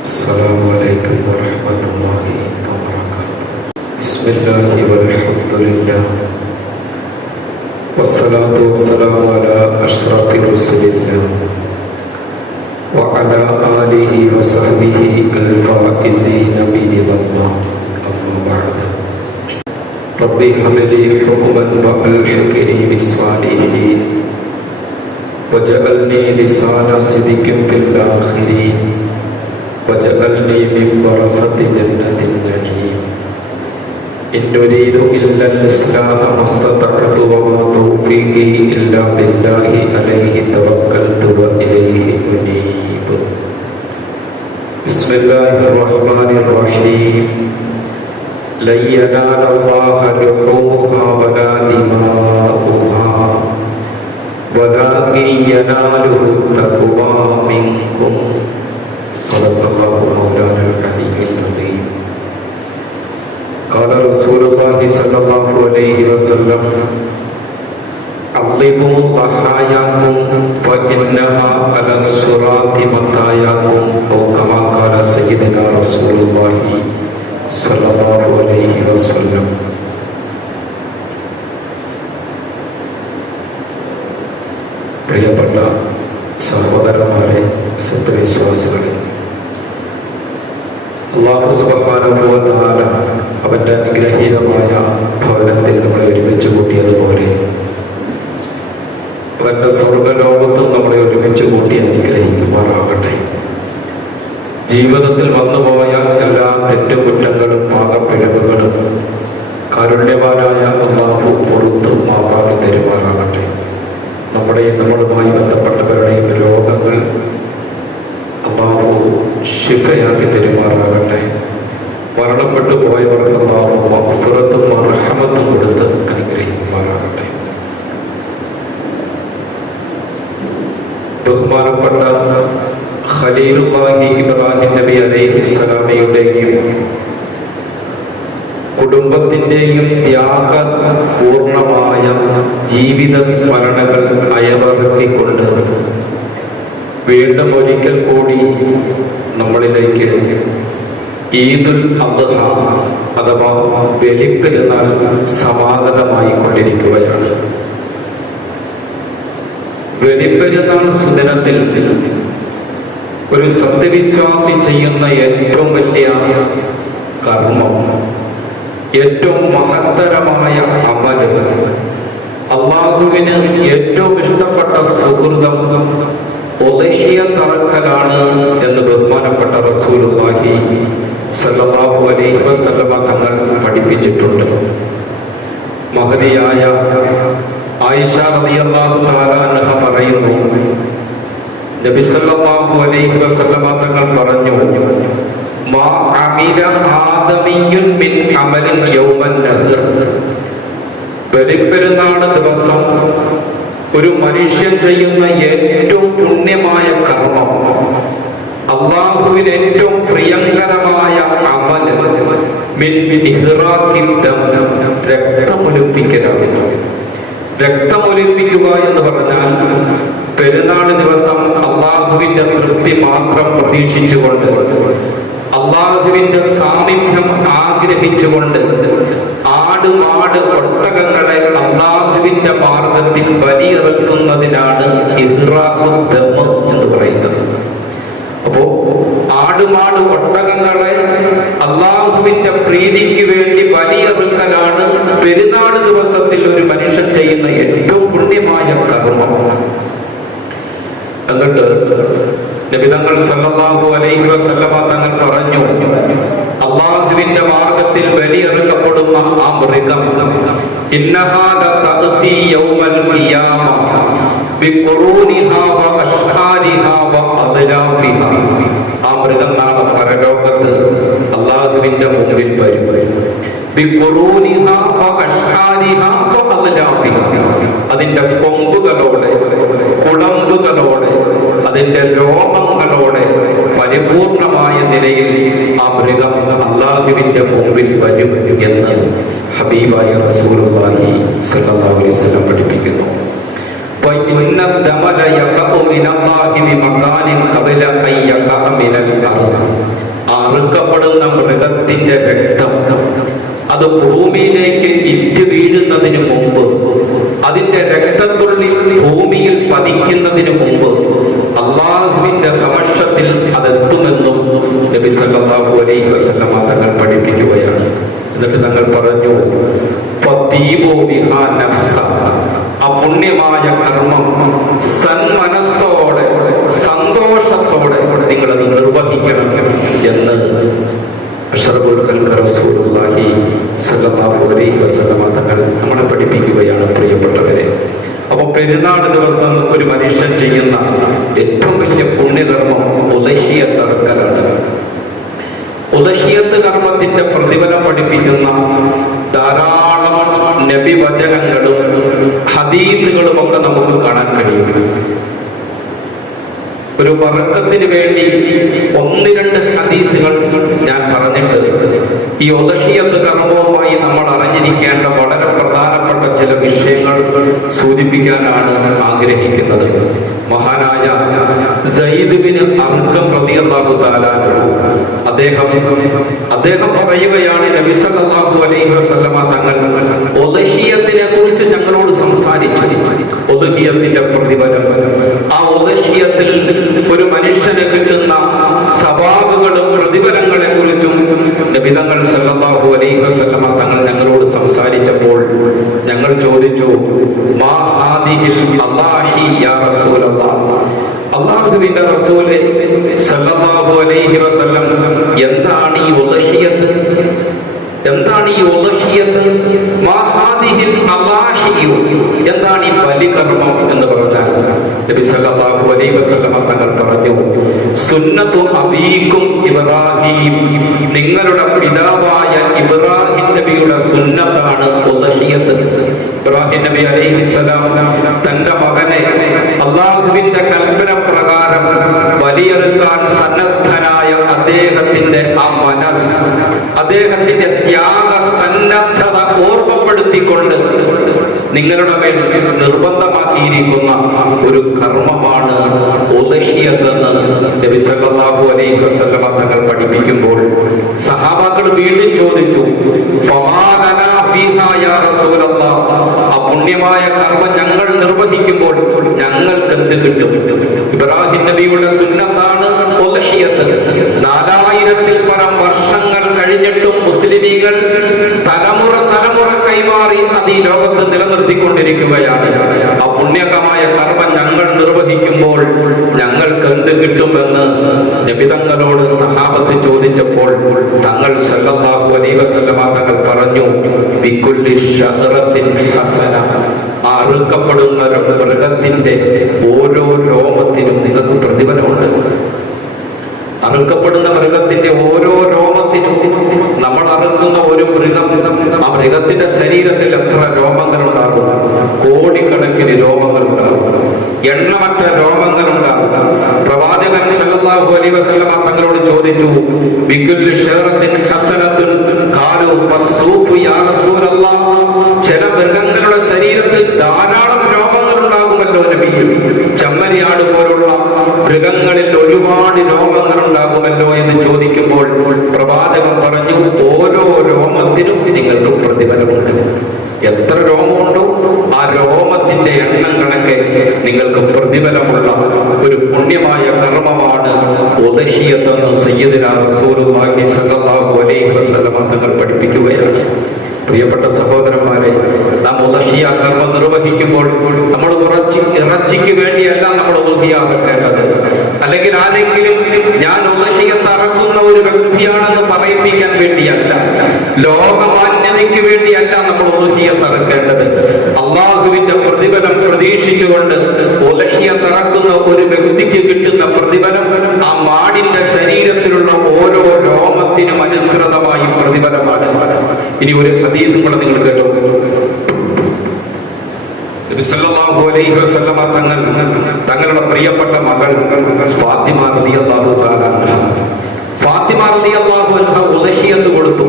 السلام عليكم ورحمة الله وبركاته. بسم الله والحمد لله والصلاة والسلام على أشرف رسول الله وعلى آله وصحبه الفائزين برضا الله. أما بعد، ربي هب لي حكما وألحقني بالصالحين واجعلني لسان صدق في الآخرين واجعلني من ورثة جنة النعيم. إن نريد إلا الإصلاح ما استطعت وما توفيقي إلا بالله عليه توكلت وإليه أنيب. بسم الله الرحمن الرحيم. لن ينال الله لحومها ولا دماؤها ولكن يناله التقوى منكم. صدق الله مولانا العلي العظيم. قال رسول الله صلى الله عليه وسلم: عظموا ضحاياكم فإنها على الصراط مطاياكم، أو كما قال سيدنا رسول الله صلى الله عليه وسلم. പ്രിയപ്പെട്ട സഹോദരന്മാരെ, സത്യവിശ്വാസികളെ, അല്ലാഹു സുബ്ഹാനഹു വ തആല അവന്റെ അനുഗ്രഹീതമായ ഭവനത്തിൽ നമ്മളെ ഒരുമിച്ച് കൂട്ടിയതുപോലെ അവന്റെ സ്വർഗലോകത്തും നമ്മളെ ഒരുമിച്ച് കൂട്ടി അനുഗ്രഹിക്കുമാറാകട്ടെ. ജീവിതത്തിൽ വന്നുപോയ എല്ലാ തെറ്റുകുറ്റങ്ങളും പാകപ്പിഴവുകളും കാരുണ്യവാനായ അല്ലാഹു പുറത്ത് മാപ്പാക്കി തരുമാറാകട്ടെ. നമ്മുടെയും നമ്മളുമായി ബന്ധപ്പെട്ടവരുടെയും രോഗങ്ങൾ അല്ലാഹു ശിഫയാക്കി തരുമാറാകട്ടെ. മരണപ്പെട്ടു പോയവർക്ക് അല്ലാഹു മഗ്ഫിറത്തും റഹ്മത്തും കൊടുത്ത് അനുഗ്രഹിക്കുമാറാകട്ടെ. ബഹുമാനപ്പെട്ട ഖലീലുല്ലാഹി ഇബ്രാഹിം നബി അലൈഹിസ്സലാമയുടെയും കുടുംബത്തിൻ്റെയും ത്യാഗപൂർണമായ ജീവിത സ്മരണകൾ അയവിറക്കിക്കൊണ്ട് വീണ്ടും ഒരിക്കൽ കൂടി നമ്മളിലേക്ക് ഈദുൽ അദ്ഹ അഥവാ ബലിപ്പെരുന്നാൾ സമാഗതമായി കൊണ്ടിരിക്കുകയാണ്. ബലിപ്പെരുന്നാൾ സുദിനത്തിൽ ഒരു സത്യവിശ്വാസി ചെയ്യുന്ന ഏറ്റവും വലിയ കർമ്മം, ഏറ്റവും മഹത്തരമായ അമല്, അല്ലാഹുവിന് ഏറ്റവും ഇഷ്ടപ്പെട്ട സുഹൃതം ഉദ്ഹിയ തറക്കലാണ് എന്ന് ബഹുമാനപ്പെട്ട റസൂലുള്ളാഹി സ്വല്ലല്ലാഹു അലൈഹി വസല്ലമ തങ്ങൾ പഠിപ്പിച്ചിട്ടുണ്ട്. മഹദിയായ ആയിഷ റളിയല്ലാഹു തആല അൻഹ പറയുന്നു, നബി സല്ലല്ലാഹു അലൈഹി വസല്ലമ തങ്ങൾ പറഞ്ഞു: മാ അമില ആദമിയ്യുൻ മിൻ അമലിൻ യൗമൻ നഹർ. ബലിപ്പെരുന്നാൾ ദിവസം ഒരു മനുഷ്യൻ ചെയ്യുന്ന ഏറ്റവും പുണ്യമായ കർമ്മം, അല്ലാഹുവിന് ഏറ്റവും പ്രിയങ്കരമായ അമല് മിൻ ഇഹ്റാഖി ദം, രക്തമൊലിപ്പിക്കലാകുന്നു. രക്തമൊലിപ്പിക്കുക എന്ന് പറഞ്ഞാൽ പെരുന്നാൾ ദിവസം അല്ലാഹുവിന്റെ തൃപ്തി മാത്രം പ്രതീക്ഷിച്ചുകൊണ്ട്, അല്ലാഹുവിന്റെ സാമീപ്യം ആഗ്രഹിച്ചുകൊണ്ട് ആട് ഒട്ടകങ്ങളെ അല്ലാഹുവിന്റെ മാർഗത്തിൽ ബലിയിറക്കുന്നതിനാണ് ഇഹ്റാഖു ദം എന്ന് പറയുന്നത്. അപ്പോ ആട് ഒട്ടകങ്ങളെ അല്ലാഹുവിന്റെ പ്രീതിക്ക് വേണ്ടി ബലിയിറക്കലാണ് പെരുന്നാൾ ദിവസത്തിൽ ഒരു മനുഷ്യൻ ചെയ്യുന്ന ഏറ്റവും പുണ്യമായ കർമ്മം. എന്നിട്ട് നബി തങ്ങൾ സല്ലല്ലാഹു അലൈഹി വസല്ലമ തങ്ങൾ പറഞ്ഞു, അല്ലാഹുവിന്റെ മാർഗത്തിൽ ബലിയിറക്കപ്പെടുന്ന ആ മൃഗം ഇന്നഹാ തഅതി യൗമൽ ഖിയാമ ബിഖുറൂനിഹാ വ അഷ്ഹാരിഹാ വ അദ്ലാഫിഹാ. ആ മൃഗം നാളെ പരലോകത്ത് അല്ലാഹുവിന്റെ മുമ്പിൽ വരും. ബിഖുറൂനിഹാ വ അഷ്ഹാരിഹാ വ അദ്ലാഫിഹാ. അതിന്റെ കൊമ്പുകളോടെ, കുളമ്പുകളോടെ, അതിന്റെ രോമങ്ങളോടെ പരിപൂർണമായ നിലയിൽ ആ മൃഗം അല്ലാഹുവിന്റെ മുമ്പിൽ വരും എന്ന് ഹബീബായ റസൂലുള്ളാഹി സ്വല്ലല്ലാഹു അലൈഹി വസല്ലം പഠിപ്പിക്കുന്നു. وإن الثمر يقع من الله بمكان قبل أن يقع من الأرض. മൃഗത്തിന്റെ രക്തം അത് ഭൂമിയിലേക്ക് ഇറ്റ് വീഴുന്നതിന് മുമ്പ്, അതിന്റെ രക്തത്തുള്ളി ഭൂമിയിൽ പതിക്കുന്നതിന് മുമ്പ് അള്ളാഹുവിന്റെ സമക്ഷത്തിൽ അതെത്തുമെന്നും നബി സല്ലല്ലാഹു അലൈഹി വസല്ലമ തങ്ങൾ പഠിപ്പിക്കുകയാണ്. എന്നിട്ട് തങ്ങൾ പറഞ്ഞു, ഫതീബു ബിഹാ നഫ്സ, ആ പുണ്യമായ കർമ്മം സന്മനസ്സോടെ സന്തോഷത്തോടെ നിങ്ങളത് നിർവഹിക്കണം എന്ന് അഷ്റഫുൽ ഖൽഖ് റസൂലുള്ളാഹി സ്വല്ലല്ലാഹു അലൈഹി വസല്ലമ തങ്ങൾ നമ്മളെ പഠിപ്പിക്കുകയാണ്. പ്രിയപ്പെട്ടവരെ, അപ്പൊ പെരുന്നാൾ ദിവസം ഒരു മനുഷ്യൻ ചെയ്യുന്ന ഏറ്റവും വലിയ പുണ്യകർമ്മം ഉദഹിയത്ത് അറുക്കലാണ്. ഉദഹിയത്ത് കർമ്മത്തിന്റെ പ്രതിഫലം പഠിപ്പിക്കുന്ന ധാരാളം നബി വചനങ്ങളും ഹദീസുകളും ഒക്കെ നമുക്ക് കാണാൻ കഴിയും. ഒരു ബറക്കത്തിന് വേണ്ടി 1-2 ഹദീസുകൾ ഞാൻ പറഞ്ഞിട്ട് ഈ ഉദഹിയത്ത് കർമ്മവുമായി നമ്മൾ അറിഞ്ഞിരിക്കേണ്ട വളരെ പ്രധാനപ്പെട്ട ചില വിഷയങ്ങൾ സൂചിപ്പിക്കാനാണ് ആഗ്രഹിക്കുന്നത്. മഹാനായ സയ്യിദ് ബിൻ അർഖം റളിയല്ലാഹു തആല അദ്ദേഹം പറയുകയാണ്, നബി സല്ലല്ലാഹു അലൈഹി വസല്ലമ തങ്ങൾ ഉദഹിയത്തിനെ കുറിച്ച് ഞങ്ങളോട് സംസാരിച്ചു. ഉദഹിയത്തിന്റെ പ്രതിഫലം, ആ ഉദഹിയത്തിൽ ഒരു മനുഷ്യന് കിട്ടുന്ന സവാബുകളും പ്രതിഫലങ്ങളെ കുറിച്ചും നബി തങ്ങൾ സല്ലല്ലാഹു അലൈഹി വസല്ലമ തങ്ങൾ ഞങ്ങളോട് സംസാരിച്ചപ്പോൾ ഞങ്ങൾ ചോദിച്ചു, മാ ഹാദിഹിൽ അല്ലാഹി യാ റസൂലല്ലാഹ്, അല്ലാഹുവിന്റെ റസൂലേ സല്ലല്ലാഹു അലൈഹി വസല്ലം, എന്താണ് ഈ ഉദഹിയത്ത്? എന്താണ് ഈ ഉദഹിയത്ത്? മാ ഹാദിഹിൽ അല്ലാഹിയു, എന്താണ് ഈ ബലികർമ്മം എന്ന് പറഞ്ഞാൽ നബി സല്ലല്ലാഹു അലൈഹി വസല്ലം തങ്ങൾ പറഞ്ഞു, സുന്നത്തു അബീക്കും ഇബ്രാഹിം, നിങ്ങളുടെ പിതാവായ ഇബ്രാഹിം നബിയുടെ സുന്നത്താണ് ഉദഹിയത്ത്. ഇബ്രാഹിം നബി അലൈഹിസ്സലാം തന്റെ മകനെ അല്ലാഹുവിന്റെ കൽപ്പന പ്രകാരം ബലിയെടുക്കാൻ സന്നദ്ധനായ അദ്ദേഹത്തിന്റെ ആ മനസ്സ്, അദ്ദേഹത്തിന്റെ ത്യാഗ സന്നദ്ധത ഓർമ്മപ്പെടുത്തിക്കൊണ്ട് നിങ്ങളുടെ മേൽ നിർബന്ധമാക്കിയിരിക്കുന്ന ഒരു കർമ്മമാണ് ഉദഹിയത്ത് എന്ന് നബി സല്ലല്ലാഹു അലൈഹി വസല്ലമ തങ്ങൾ പഠിപ്പിക്കുമ്പോൾ സഹാബാക്കൾ വീണ്ടും ചോദിച്ചു, ഫമാ ലനാ ഫീഹാ യാ റസൂലല്ലാഹ്, ആ പുണ്യമായ കർമ്മം ഞങ്ങൾ നിർവഹിക്കുമ്പോൾ ഞങ്ങൾക്ക് എന്ത് കിട്ടും? ഇബ്രാഹിം നബിയുടെ സുന്നത്താണ് ഉദഹിയത്ത്. 4000-ൽ പരം വർഷങ്ങൾ കഴിഞ്ഞിട്ടും മുസ്ലിമീങ്ങൾ തലമുറ കൈമാറി അത് ഈ ലോകത്ത് നിലനിർത്തിക്കൊണ്ടിരിക്കുകയാണ്. ആ പുണ്യകമായ കർമ്മം ഞങ്ങൾ നിർവഹിക്കുമ്പോൾ ഞങ്ങൾക്ക് എന്ത് കിട്ടുമെന്ന് നബി തങ്ങളോട് സഹാബത്ത് ചോദിച്ചപ്പോൾ തങ്ങൾ സല്ലല്ലാഹു അലൈഹി വസല്ലമ തങ്ങൾ പറഞ്ഞു, ബികുല്ലി ശഅറത്തിൻ ഹസന, ആ അറുക്കപ്പെടുന്ന മൃഗത്തിന്റെ ഓരോ രോമത്തിനും നിങ്ങൾക്ക് പ്രതിഫലമുണ്ട്. അറുക്കപ്പെടുന്ന മൃഗത്തിന്റെ ഓരോ രോമത്തിനും, നമ്മൾ അറുക്കുന്ന ഒരു മൃഗം, ആ മൃഗത്തിന്റെ ശരീരത്തിൽ എത്ര രോമങ്ങൾ ഉണ്ടാകും? കോടിക്കണക്കിന് രോമങ്ങൾ ഉണ്ടാകും, എണ്ണമറ്റ രോമങ്ങൾ ഉണ്ടാകും. പ്രവാചകൻ സല്ലല്ലാഹു അലൈഹി വസല്ലമ തങ്ങളോട് ചോദിച്ചു, ബികുല്ലി ശഅറത്തിൻ ഹസനത്തുൻ ഖാലു ഫസ്സൂഫു യാ റസൂലല്ലാഹ്, ചില മൃഗങ്ങളുടെ ശരീരത്തിൽ ധാരാളം രോമങ്ങൾ ഉണ്ടാകുമല്ലോ നബിയെ, ചെമ്മരിയാട് പോലുള്ള മൃഗങ്ങളിൽ ഒരുപാട് രോമങ്ങൾ ഉണ്ടാകുമല്ലോ എന്ന് ചോദിക്കുമ്പോൾ പ്രവാചകൻ പറഞ്ഞു, ഓരോ രോമത്തിനും നിങ്ങൾക്ക് പ്രതിഫലമുണ്ട്. എത്ര രോമമുണ്ടോ ആ രോമത്തിന്റെ എണ്ണം കണക്കെ നിങ്ങൾക്ക് പ്രതിഫലമുള്ള ഒരു പുണ്യമായ കർമ്മമാണ് ഉദഹിയത്ത് എന്ന് സയ്യിദുനാ റസൂലുള്ളാഹി സ്വല്ലല്ലാഹു അലൈഹി വസല്ലം തങ്ങൾ പഠിപ്പിക്കുകയാണ്. പ്രിയപ്പെട്ട സഹോദരന്മാരെ, നാം ഉദഹിയ കർമ്മം നിർവഹിക്കുമ്പോൾ നമ്മൾ ഇറച്ചിക്ക് വേണ്ടിയല്ല നമ്മൾ ഉദഹിയ വെക്കേണ്ടത്, അല്ലെങ്കിൽ ആരെങ്കിലും ഞാൻ ഉദഹിയത്ത് അറക്കുന്ന ഒരു വ്യക്തിയാണെന്ന് പറയിപ്പിക്കാൻ വേണ്ടിയല്ല, ലോകമാന്യതയ്ക്ക് വേണ്ടിയല്ല നമ്മൾ ഉദഹിയത്ത് അറക്കേണ്ടത്. അള്ളാഹുവിന്റെ പ്രതിഫലം പ്രതീക്ഷിച്ചുകൊണ്ട് ഉദഹിയത്ത് അറക്കുന്ന ഒരു വ്യക്തിക്ക് കിട്ടുന്ന പ്രതിഫലം ആ മാടിന്റെ ശരീരത്തിലുള്ള ഓരോ രോമത്തിനും അനുസൃതമായി പ്രതിഫലമാണ്. ഇനി ഒരു ഹദീസും കൂടെ നിങ്ങൾ കേട്ടോ. നബി സല്ലല്ലാഹു അലൈഹി വസല്ലമ തങ്ങളുടെ പ്രിയപ്പെട്ട മകൾ ഫാത്തിമ റളിയല്ലാഹു തആല അൻഹ ഉദഹിയത്ത് കൊടുത്തു.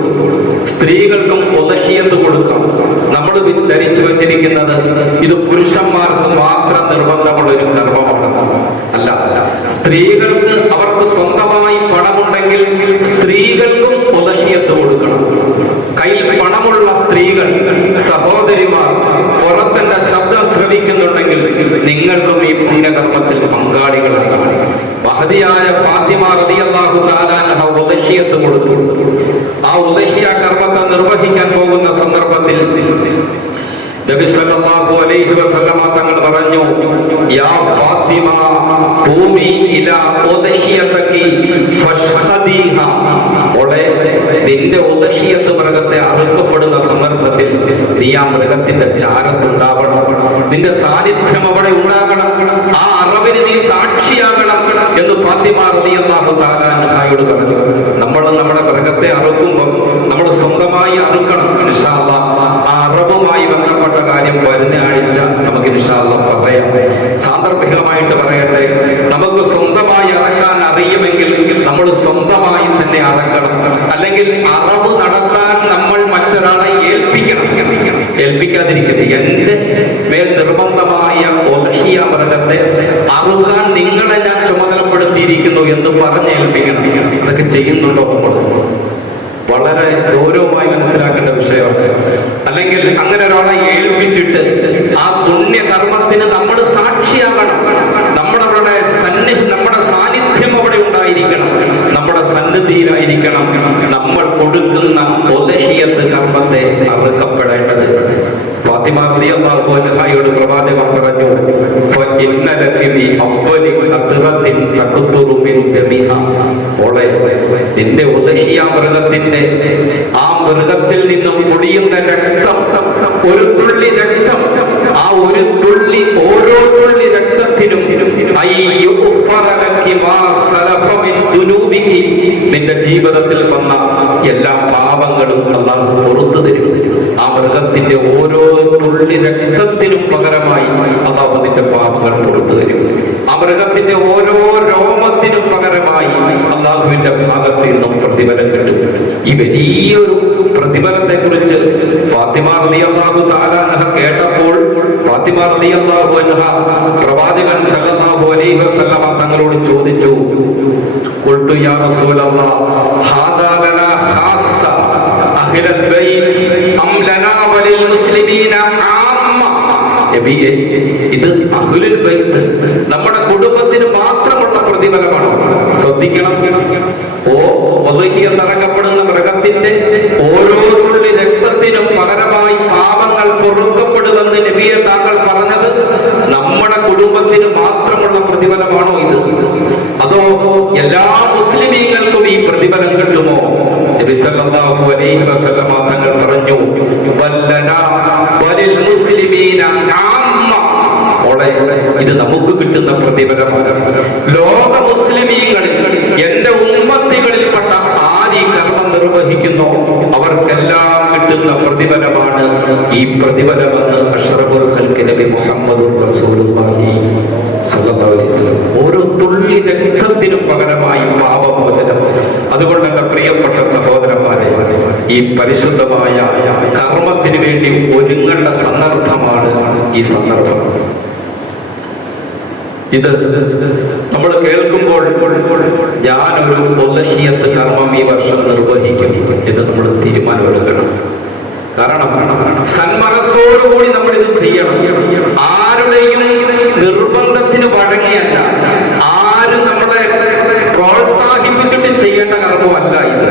സ്ത്രീകൾക്കും ഉദഹിയത്ത് കൊടുക്കാം. നമ്മൾ ധരിച്ചു വച്ചിരിക്കുന്നത് ഇത് പുരുഷന്മാർക്ക് മാത്രം നിർബന്ധമുള്ള ഒരു കർമ്മമാണ്. അല്ല, സ്ത്രീകൾക്ക് അവർക്ക് സ്വന്തമായി പണമുണ്ടെങ്കിൽ പണമുണ്ടെങ്കിൽ സ്ത്രീകൾക്കും ഉദഹിയത്ത് കൊടുക്കണം. കയ്യിൽ പണമുള്ള സ്ത്രീകൾ, സഹോദരിമാർ പുറത്തിന്റെ ശബ്ദം ശ്രവിക്കുന്നുണ്ടെങ്കിൽ നിങ്ങൾക്കും ഈ പുണ്യകർമ്മത്തിൽ പങ്കാളികളാകാം. മഹദിയായ ഫാത്തിമ റളിയല്ലാഹു തആല അൻഹ ഉദഹിയത്ത് കൊടുത്തു. ആ ഉദഹിയ കർമ്മത്തെ നിർവഹിക്കാൻ പോകുന്ന സന്ദർഭത്തിൽ നബി സല്ലല്ലാഹു അലൈഹി വസല്ലമ തങ്ങൾ പറഞ്ഞു, യാ ഫാത്തിമ ഖൂമി ഇലാ ഉദഹിയതകി ഫഷ്ഹദീഹ. ഓളെ, നിന്റെ ഉദഹിയത്ത് മൃഗത്തെ അറുക്കപ്പെടുന്ന സന്ദർഭത്തിൽ നീ ആ മൃഗത്തിന്റെ ചാരത്തുണ്ടാവണം, നിന്റെ സാന്നിധ്യം അവിടെ ഉണ്ടാകണം, ആ അറവിന് നീ സാക്ഷിയാകണം എന്ന് ഫാത്തിമ റളിയല്ലാഹു തആല അൻഹയോട് പറഞ്ഞു. നമ്മൾ നമ്മുടെ മൃഗത്തെ അറുക്കുമ്പോൾ നമ്മൾ സ്വന്തമായി അറുക്കണം. ഇൻഷാ അല്ലാഹ് ആ അറവുമായി ബന്ധപ്പെട്ട കാര്യം വരുന്ന ആഴ്ച നമുക്ക് ഇൻഷാ അല്ലാഹ് പറയാം. സാന്ദർഭികമായിട്ട് പറയട്ടെ, നമുക്ക് സ്വന്തമായി അറക്കാൻ അറിയുമെങ്കിൽ നമ്മൾ സ്വന്തമായി തന്നെ അറക്കണം. അല്ലെങ്കിൽ അറവ് നടത്താൻ നമ്മൾ മറ്റൊരാളെ ഏൽപ്പിക്കാതിരിക്കരുത്. എന്റെ മേൽ നിർബന്ധമായ ഉദഹിയ മൃഗത്തെ അറുക്കാൻ നിങ്ങളെ ഞാൻ ചുമതലപ്പെടുത്തിയിരിക്കുന്നു എന്ന് പറഞ്ഞേൽപ്പിക്കണം. അതൊക്കെ ചെയ്യുന്നുണ്ടോ നമ്മൾ? വളരെ ഗൗരവമായി മനസ്സിലാക്കേണ്ട വിഷയമാണ്. അല്ലെങ്കിൽ അങ്ങനെ ഒരാളെ ഏൽപ്പിച്ചിട്ട് ആ പുണ്യകർമ്മത്തിന് നമ്മൾ സാക്ഷിയാകണം. നമ്മുടെ സാന്നിധ്യം അവിടെ ഉണ്ടായിരിക്കണം, നമ്മുടെ സന്നിധിയിലായിരിക്കണം നമ്മൾ കൊടുക്കുന്ന ഉദഹിയത്ത് കർമ്മത്തെ അറുക്കപ്പെടേണ്ടത്. ഫാത്തിമ റളിയല്ലാഹു അൻഹയോട് പ്രവാചകൻ പറഞ്ഞു, ഫഇന്ന ലകി ബി അവ്വലി ഖത്റത്തിൻ തഖ്തുറു മിൻ ദമിഹ. ഓളെ, നിന്റെ ഉദഹിയ മൃഗത്തിന്റെ ആ മൃഗത്തിൽ നിന്നും പൊടിയുന്ന രക്തം, ഒരു തുള്ളി രക്തം, ആ ഒരു തുള്ളി, ഓരോ തുള്ളി രക്തത്തിനും നിന്റെ ജീവിതത്തിൽ വന്ന എല്ലാ പാപങ്ങളും അല്ലാഹു പുറത്തു തരും. ആ മൃഗത്തിന്റെ ഓരോ തുള്ളി രക്തത്തിനും പകരമായി അല്ലാഹു നിന്റെ പാപങ്ങൾ പുറത്തു തരും. ആ മൃഗത്തിന്റെ ഓരോ രോമത്തിനും പകരമായി അല്ലാഹുവിന്റെ ഭാഗത്ത് നിന്നും പ്രതിഫലം കിട്ടും. ഈ വലിയൊരു പ്രതിഫലത്തെ കുറിച്ച് ഫാത്തിമ റളിയല്ലാഹു തആല അൻഹ കേട്ടപ്പോൾ ഫാത്തിമ റളിയല്ലാഹു അൻഹ പ്രവാചകൻ സല്ലല്ലാഹു അലൈഹി വസല്ലമ തങ്ങളോട് ചോദിച്ചു, ഖുൽതു യാ റസൂലല്ലാഹ് ഹാദാ ലനാ ഖാസ്സ അഹ്ലൽ ബൈത്ത് അം ലനാ വലിൽ മുസ്ലിമീന ആമ്മ. നബിയേ, ഇത് അഹ്ലുൽ ബൈത്ത്, നമ്മുടെ കുടുംബത്തിന് മാത്രമുള്ള പ്രതിഫലമാണ്. ശ്രദ്ധിക്കണം. ഉദഹിയത്ത് അറക്കപ്പെടുന്ന മൃഗത്തിന്റെ ഓരോ തുള്ളി രക്തത്തിനും പകരമായി പാപങ്ങൾ പൊറുക്കപ്പെടുമെന്ന് നബിയെ താങ്കൾ പറഞ്ഞത് നമ്മുടെ കുടുംബത്തിന് മാത്രമുള്ള പ്രതിഫലമാണോ ഇത്? അതോ എല്ലാ മുസ്ലിമീങ്ങൾക്കും ഈ പ്രതിഫലം കിട്ടുമോ? നബി സല്ലല്ലാഹു അലൈഹി വസല്ലം തങ്ങൾ പറഞ്ഞു, വല്ലനാ വലിൽ മുസ്ലിമീന ആമ്മ. ഇത് നമുക്ക് കിട്ടുന്ന പ്രതിഫലമാണ്. ലോക മുസ്ലിമീങ്ങളിൽ, എന്റെ ഉമ്മത്തികളിൽപ്പെട്ട ആര് ഈ കർമ്മം നിർവഹിക്കുന്നു അവർക്കെല്ലാം കിട്ടുന്ന പ്രതിഫലമാണ് ഈ പ്രതിഫലമെന്ന് അഷ്റഫുൽ ഖൽഖ് നബി മുഹമ്മദുർ റസൂലുള്ളാഹി സ്വല്ലല്ലാഹു അലൈഹി വസല്ലം. ഓരോ തുള്ളി രക്തത്തിനും പകരമായി പാപമോചനം. അതുകൊണ്ട് എന്റെ പ്രിയപ്പെട്ട സഹോദരന്മാരെ, ഈ പരിശുദ്ധമായ കർമ്മത്തിന് വേണ്ടി ഒരുങ്ങേണ്ട സന്ദർഭമാണ് ഈ സന്ദർഭം. ഇത് നമ്മൾ കേൾക്കുമ്പോൾ ഞാനൊരു ഉദഹിയത്ത് കർമ്മം ഈ വർഷം നിർവഹിക്കും എന്ന് നമ്മൾ തീരുമാനമെടുക്കണം. കാരണം സന്മനസ്സോടുകൂടി നമ്മൾ ഇത് ചെയ്യണം. ആരുടെയും നിർബന്ധത്തിന് വഴങ്ങിയല്ല, ആരും നമ്മളെ പ്രോത്സാഹിപ്പിച്ചിട്ട് ചെയ്യേണ്ട കർമ്മമല്ല ഇത്.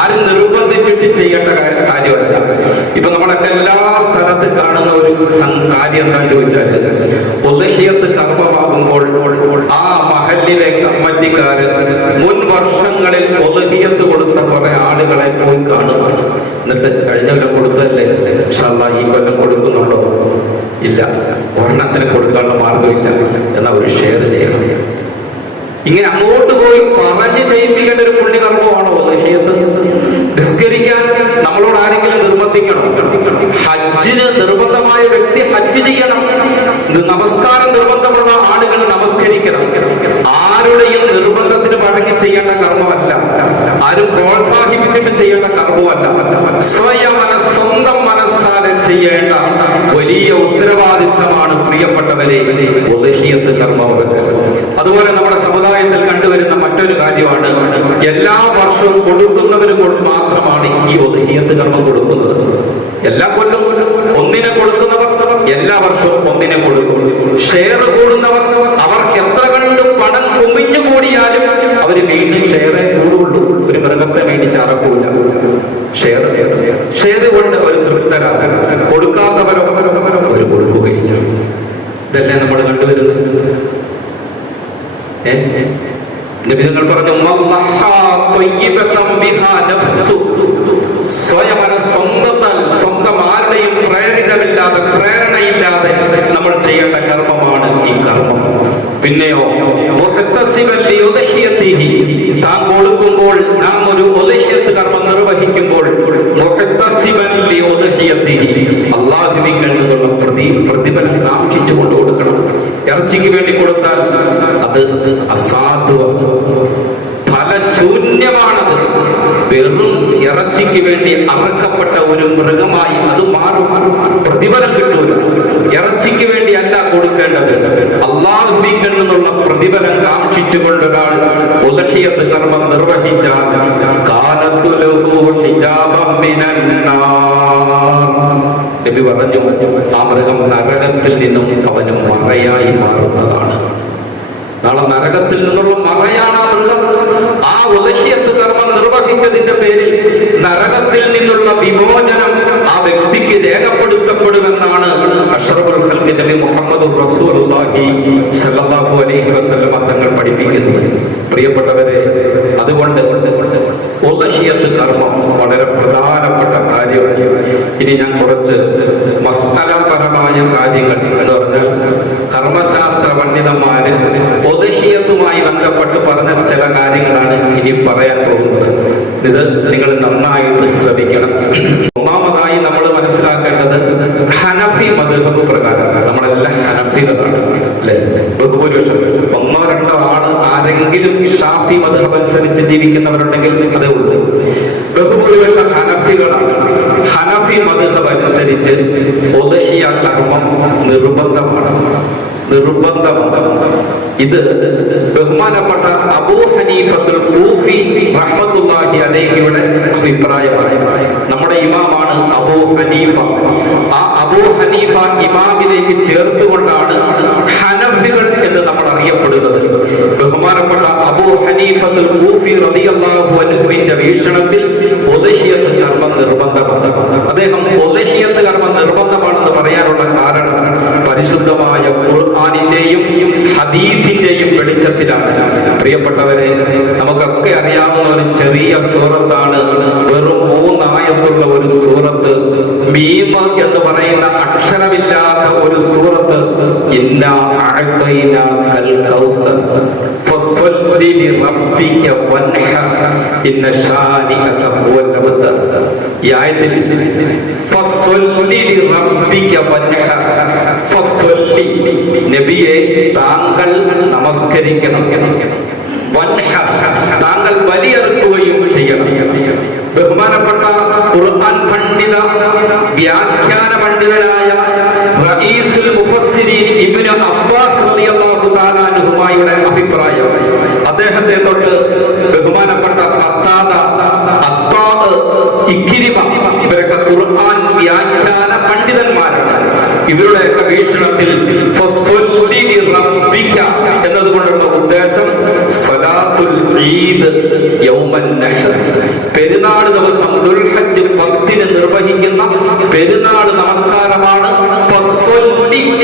ആരും നിർബന്ധിച്ചിട്ട് ചെയ്യേണ്ട കാര്യമല്ല. ഇപ്പൊ നമ്മളൊക്കെ എല്ലാ സ്ഥലത്ത് കാണുന്ന ഒരു കാര്യം എന്താന്ന് ചോദിച്ചാല്, ഉദഹിയത്ത് കർമ്മമാകുമ്പോൾ ആ മഹല്ലിലെ കമ്മിറ്റിക്കാര് മുൻ വർഷങ്ങളിൽ ഉദഹിയത്ത് കൊടുത്ത കുറെ ആളുകളെ പോയി കാണുക. എന്നിട്ട് കഴിഞ്ഞ കൊല്ലം കൊടുത്തല്ലേ, ഇൻഷാ അല്ലാഹ് ഈ കൊല്ലം കൊടുക്കുന്നുണ്ടോ? ഇല്ല, ഒരെണ്ണത്തിന് കൊടുക്കാനുള്ള മാർഗമില്ല, എന്നാ ഒരു ഷെയർ ചെയ്യണം. ഇങ്ങനെ അങ്ങോട്ട് പോയി പറഞ്ഞ് ചെയ്യിപ്പിക്കേണ്ട ഒരു പുണ്യകർമ്മമാണോ ഉദഹിയത്ത്? നിസ്കരിക്കാൻ നമ്മളോട് ആരെങ്കിലും നിർബന്ധിക്കണം? ഹജ്ജിന് നിർബന്ധമായ വ്യക്തി ഹജ്ജ് ചെയ്യണം. നമസ്കാരം നിർബന്ധമുള്ള ആളുകൾ നമസ്കരിക്കണം. ആരുടെയും നിർബന്ധത്തിന് വഴങ്ങി ചെയ്യേണ്ട കർമ്മമല്ല, ആരും പ്രോത്സാഹിപ്പിച്ചിട്ട് ചെയ്യേണ്ട കർമ്മമല്ല. സ്വന്തം മനസ്സാലെ ചെയ്യേണ്ട വലിയ ഉത്തരവാദിത്വം ഉത്തരവാദിത്തമാണ് പ്രിയപ്പെട്ടവരെ ഉദ്ഹിയ്യത്ത് കർമ്മവെക്കൽ. അതുപോലെ നമ്മുടെ സമുദായത്തിൽ കണ്ടുവരുന്ന മറ്റൊരു കാര്യമാണ്, എല്ലാ വർഷവും കൊടുക്കുന്നവര് മാത്രമാണ് ഈ ഉദ്ഹിയ്യത്ത് കർമ്മം കൊടുക്കുന്നത്. എല്ലാ കൊല്ലം ഒന്നിനെ കൊടുക്കുന്നവർ എല്ലാ വർഷവും ഒന്നിനെ കൊടുക്കും. ഷെയർ കൂടുന്നവർ അവർക്ക് എത്ര കണ്ട് പണം കുമിഞ്ഞു കൂടിയാലും അവര് വീണ്ടും ഷെയറേ കൂടുള്ളൂ, ഒരു മൃഗത്തെ മേടിച്ച് അറക്കൂല. ഷെയർ കൊണ്ട് അവർ തൃപ്തരാകും. കൊടുക്കാത്തവരോ അവർ കൊടുക്കുകയില്ല. ഇതല്ലേ നമ്മൾ കണ്ടുവരുന്നത്. നബിതങ്ങൾ പറഞ്ഞു, സ്വന്തം ആരുടെയും പ്രേരണയില്ലാതെ നമ്മൾ ചെയ്യേണ്ട കർമ്മമാണ് ഈ കർമ്മം. പിന്നെയോ താൻ കൊടുക്കുമ്പോൾ, നാം ഒരു ഉദ്ഹിയ്യത്ത് കർമ്മം നിർവഹിക്കുമ്പോൾ അല്ലാഹുവിൽ നിന്നുള്ള പ്രതിഫലം കാക്ഷിച്ചുകൊണ്ട് കൊടുക്കണം. ഇറച്ചിക്ക് വേണ്ടി കൊടുത്താൽ അത് അസാധുവാണ്, ഫലശൂന്യമാണത്. വെറും ഇറച്ചിക്ക് വേണ്ടി അറക്കപ്പെട്ട ഒരു മൃഗമായി അത് മാറും, പ്രതിഫലം കിട്ടൂല. ഇറച്ചിക്ക് വേണ്ടി അല്ല കൊടുക്കേണ്ടത്, അല്ലാഹുവിൽ നിന്നുള്ള പ്രതിഫലം കാക്ഷിച്ചുകൊണ്ട് ഒരാൾ ഉദ്ഹിയ്യത്ത് കർമ്മം നിർവഹിച്ചാൽ നബി പറഞ്ഞു, ആ മൃഗം നരകത്തിൽ നിന്നും അവന് മറയായി മാറുന്നതാണ്. നാളെ നരകത്തിൽ നിന്നുള്ള മറയാണ് ആ മൃഗം. ആ ഉദ്ഹിയ്യത്ത് കർമ്മം നിർവഹിച്ചതിന്റെ പേരിൽ നരകത്തിൽ നിന്നുള്ള വിമോചനം ആ വ്യക്തിക്ക് രേഖപ്പെടുത്തപ്പെടുമെന്നാണ് അഷ്റഫുൽ ഖൽഖ് നബി മുഹമ്മദുർ റസൂലുള്ളാഹി സ്വല്ലല്ലാഹു അലൈഹി വസല്ലം തങ്ങൾ പഠിപ്പിക്കുന്നത്. പ്രിയപ്പെട്ടവരെ, അതുകൊണ്ട് ഉദ്ഹിയ്യത്ത് കർമ്മം വളരെ പ്രധാനപ്പെട്ട കാര്യമാണ്. ഇനി ഞാൻ കുറച്ച് മസ്അലപരമായ കാര്യങ്ങൾ എന്ന് പറഞ്ഞാൽ കർമ്മശാസ്ത്ര പണ്ഡിതന്മാര് ഉദ്ഹിയ്യത്തുമായി ബന്ധപ്പെട്ട് പറഞ്ഞ ചില കാര്യങ്ങളാണ് ഇനി പറയാൻ പോകുന്നത്. ഇത് നിങ്ങൾ നന്നായിട്ട് ശ്രദ്ധിക്കണം. ഒന്നാമതായി നമ്മൾ മനസ്സിലാക്കേണ്ടത് ഹനഫി മദ്ഹബ് പ്രകാരം, നമ്മളെല്ലാം ഹനഫികളാണ് അല്ലെ, ബഹുഭൂരിപക്ഷം. ഒന്നോ രണ്ടോ ആള് ആരെങ്കിലും ഷാഫി മദ്ഹബ് അനുസരിച്ച് ജീവിക്കുന്നവരുണ്ടെങ്കിൽ അതേ ഉള്ളൂ. ബഹുഭൂരിപക്ഷം ഹനഫികളാണ്. ഹനഫി മദ്ഹബ് അനുസരിച്ച് ഉദ്ഹിയ്യ കർമ്മം നിർബന്ധമാണ്. ഇത് ബഹുമാനപ്പെട്ട അബൂ ഹനീഫത്തുൽ കൂഫി റഹ്മത്തുള്ളാഹി അലൈഹിയുടെ അഭിപ്രായമാണ്. നമ്മുടെ ഇമാമാണ് അബൂ ഹനീഫ. ആ അബൂ ഹനീഫ ഇമാമിലേക്ക് ചേർത്തുകൊണ്ടാണ് ഹനഫികൾ എന്ന് നമ്മൾ അറിയപ്പെടുന്നത്. ബഹുമാനപ്പെട്ട അബൂ ഹനീഫത്തുൽ കൂഫി റളിയല്ലാഹു അൻഹുവിന്റെ വീക്ഷണത്തിൽ ഉദ്ഹിയ്യത്ത് കർമ്മം നിർബന്ധമാണ്. അദ്ദേഹം ഉദ്ഹിയ്യത്ത് കർമ്മം നിർബന്ധമാണെന്ന് പറയാനുള്ള കാരണം പരിശുദ്ധമായ ഖുർആനിന്റെയും ഹദീസിന്റെയും വെളിച്ചത്തിലാണ്. പ്രിയപ്പെട്ടവരെ, നമുക്കൊക്കെ അറിയാവുന്ന ഒരു ചെറിയ സൂറത്താണ്, വെറും 3 ആയത്തുള്ള ഒരു സൂറത്ത്, മീം എന്ന് പറയുന്ന അക്ഷരമില്ലാത്ത ഒരു സൂറത്ത്. ഇന്നാ അഅ്തൈനാകൽ കൗസർ ഫസ്വല്ലി ലിറബ്ബിക വൻഹർ ഇന്ന ശാനിഅക ഹുവൽ അബ്തർ. ഈ ആയത്തിൽ ഫസ്വല്ലി ലിറബ്ബിക വൻഹർ, ഫസ്വല്ലി നബിയെ താങ്കൾ നമസ്കരിക്കണം, വൻഹർ താങ്കൾ ബലിയറുക്കുകയും ചെയ്യണം. ബഹുമാനപ്പെട്ട ഖുർആൻ പണ്ഡിത വ്യാഖ്യാന പണ്ഡിതനായ റഈസുൽ മുഫസ്സിരീൻ ഇബ്നു അബ്ബാസ് റളിയല്ലാഹു തആല അൻഹുമായുടെ അഭിപ്രായം, അദ്ദേഹത്തെ തൊട്ട് ബഹുമാനപ്പെട്ട ഖത്താദ, അത്താ, ഇക്രിമ ഇവരൊക്കെ ഖുർആൻ വ്യാഖ്യാന പണ്ഡിതന്മാരാണ്. ഇവരുടെയൊക്കെ വീക്ഷണത്തിൽ എന്നതുകൊണ്ടുള്ള ഉദ്ദേശം സ്വലാത്തുൽ ഈദ് യൗമൻ നഹർ, പെരുന്നാൾ ദിവസം ദുൽഹജ്ജ് 10 നിർവഹിക്കുന്ന പെരുന്നാൾ നമസ്കാരമാണ്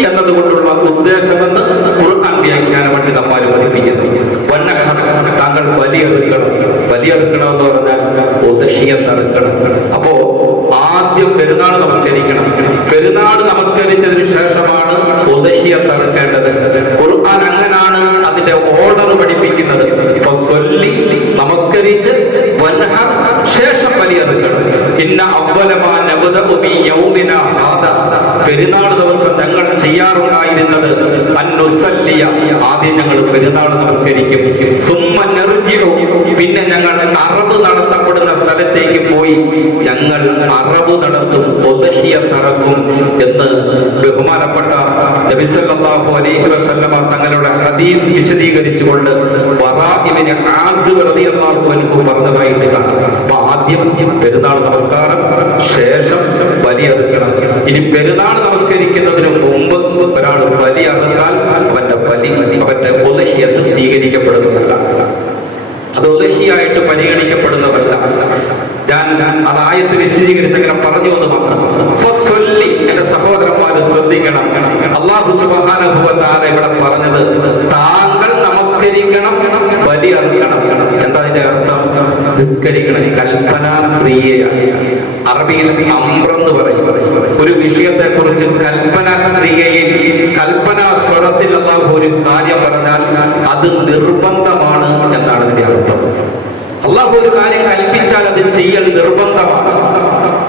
എന്നതുകൊണ്ടുള്ള ഉദ്ദേശമെന്ന് ഖുർആൻ വ്യാഖ്യാന പണ്ഡിതന്മാർ പഠിപ്പിക്കുന്നു. വന്നഹർ താങ്കൾ ബലിയെടുക്കണം എന്ന് പറഞ്ഞാൽ ഉദ്ഹിയ്യത്ത് അറുക്കണം. അപ്പോ ആദ്യം പെരുന്നാൾ നമസ്കരിക്കണം. പെരുന്നാൾ നമസ്കരിച്ചതിന് ശേഷമാണ് ഉദ്ഹിയ്യത്ത് അറുക്കേണ്ടത്. ഖുർആൻ അങ്ങനാണ് അതിന്റെ ഓർഡർ പഠിപ്പിക്കുന്നത്. ഫസ്വല്ലി നമസ്കരിച്ച്, വൻഹർ ശേഷം ബലിയെടുക്കണം. ഇന്ന അവ്വല മാ നബ്ദഉ ബി യൗമിനാ ഹാദാ, പെരുന്നാൾ ദിവസം ഞങ്ങൾ ചെയ്യാറുണ്ടായിരുന്നത് അന്നുസല്ലിയ, ആദ്യം ഞങ്ങൾ പെരുന്നാൾ നമസ്കരിക്കും, സുമ്മ നർജിഉ, പിന്നെ ഞങ്ങൾ അറബ് നടത്തപ്പെടുന്ന സ്ഥലത്തേക്ക് പോയി ഞങ്ങൾ അറബ് നടത്തും, ഉദ്ഹിയ്യത്ത് അറക്കും എന്ന് ബഹുമാനപ്പെട്ട നബി സല്ലല്ലാഹു അലൈഹി വസല്ലമ തങ്ങളുടെ ഹദീസ് വിശദീകരിച്ചുകൊണ്ട് ബറാ ഇബ്നു ആസിബ് റളിയല്ലാഹു അൻഹു പറഞ്ഞതായിട്ട് കാണാം. അപ്പൊ ആദ്യം പെരുന്നാൾ നമസ്കാരം, ശേഷം ബലി അറുക്കണം. ഇനി പെരുന്നാൾ നമസ്കരിക്കുന്നതിന് മുമ്പ് ഒരാൾ ബലി അറുത്താൽ അവന്റെ ഉദ്ഹിയ്യത്ത് സ്വീകരിക്കപ്പെടുന്നതല്ല, അത് ഉദ്ഹിയ്യയായിട്ട് പരിഗണിക്കപ്പെടുന്നതല്ല. ഞാൻ അത് ആയത്ത് വിശദീകരിച്ച് അങ്ങനെ പറഞ്ഞു എന്ന് മാത്രം. ഫസ്വല്ലി, എന്റെ സഹോദരന്മാര് ശ്രദ്ധിക്കണം, അല്ലാഹു സുബ്ഹാനഹു വ തആല ഇവിടെ പറഞ്ഞത് താങ്കൾ നമസ്കരിക്കണം, ബലി അറുക്കണം. എന്താ അതിന്റെ അർത്ഥം? നിസ്കരിക്കണം കൽപ്പനാ ക്രിയയാണ്. അറബിയിൽ അംറെന്ന് പറയും. ഒരു വിഷയത്തെ കുറിച്ച് കൽപ്പനാ ക്രിയയിൽ, കൽപ്പനാ സ്വരത്തിൽ അല്ലാഹു ഒരു കാര്യം പറഞ്ഞാൽ അത് നിർബന്ധമാണ് എന്നാണ് ഇതിന്റെ അർത്ഥം. അല്ലാഹു ഒരു കാര്യം കൽപ്പിച്ചാൽ അത് ചെയ്യൽ നിർബന്ധമാണ്.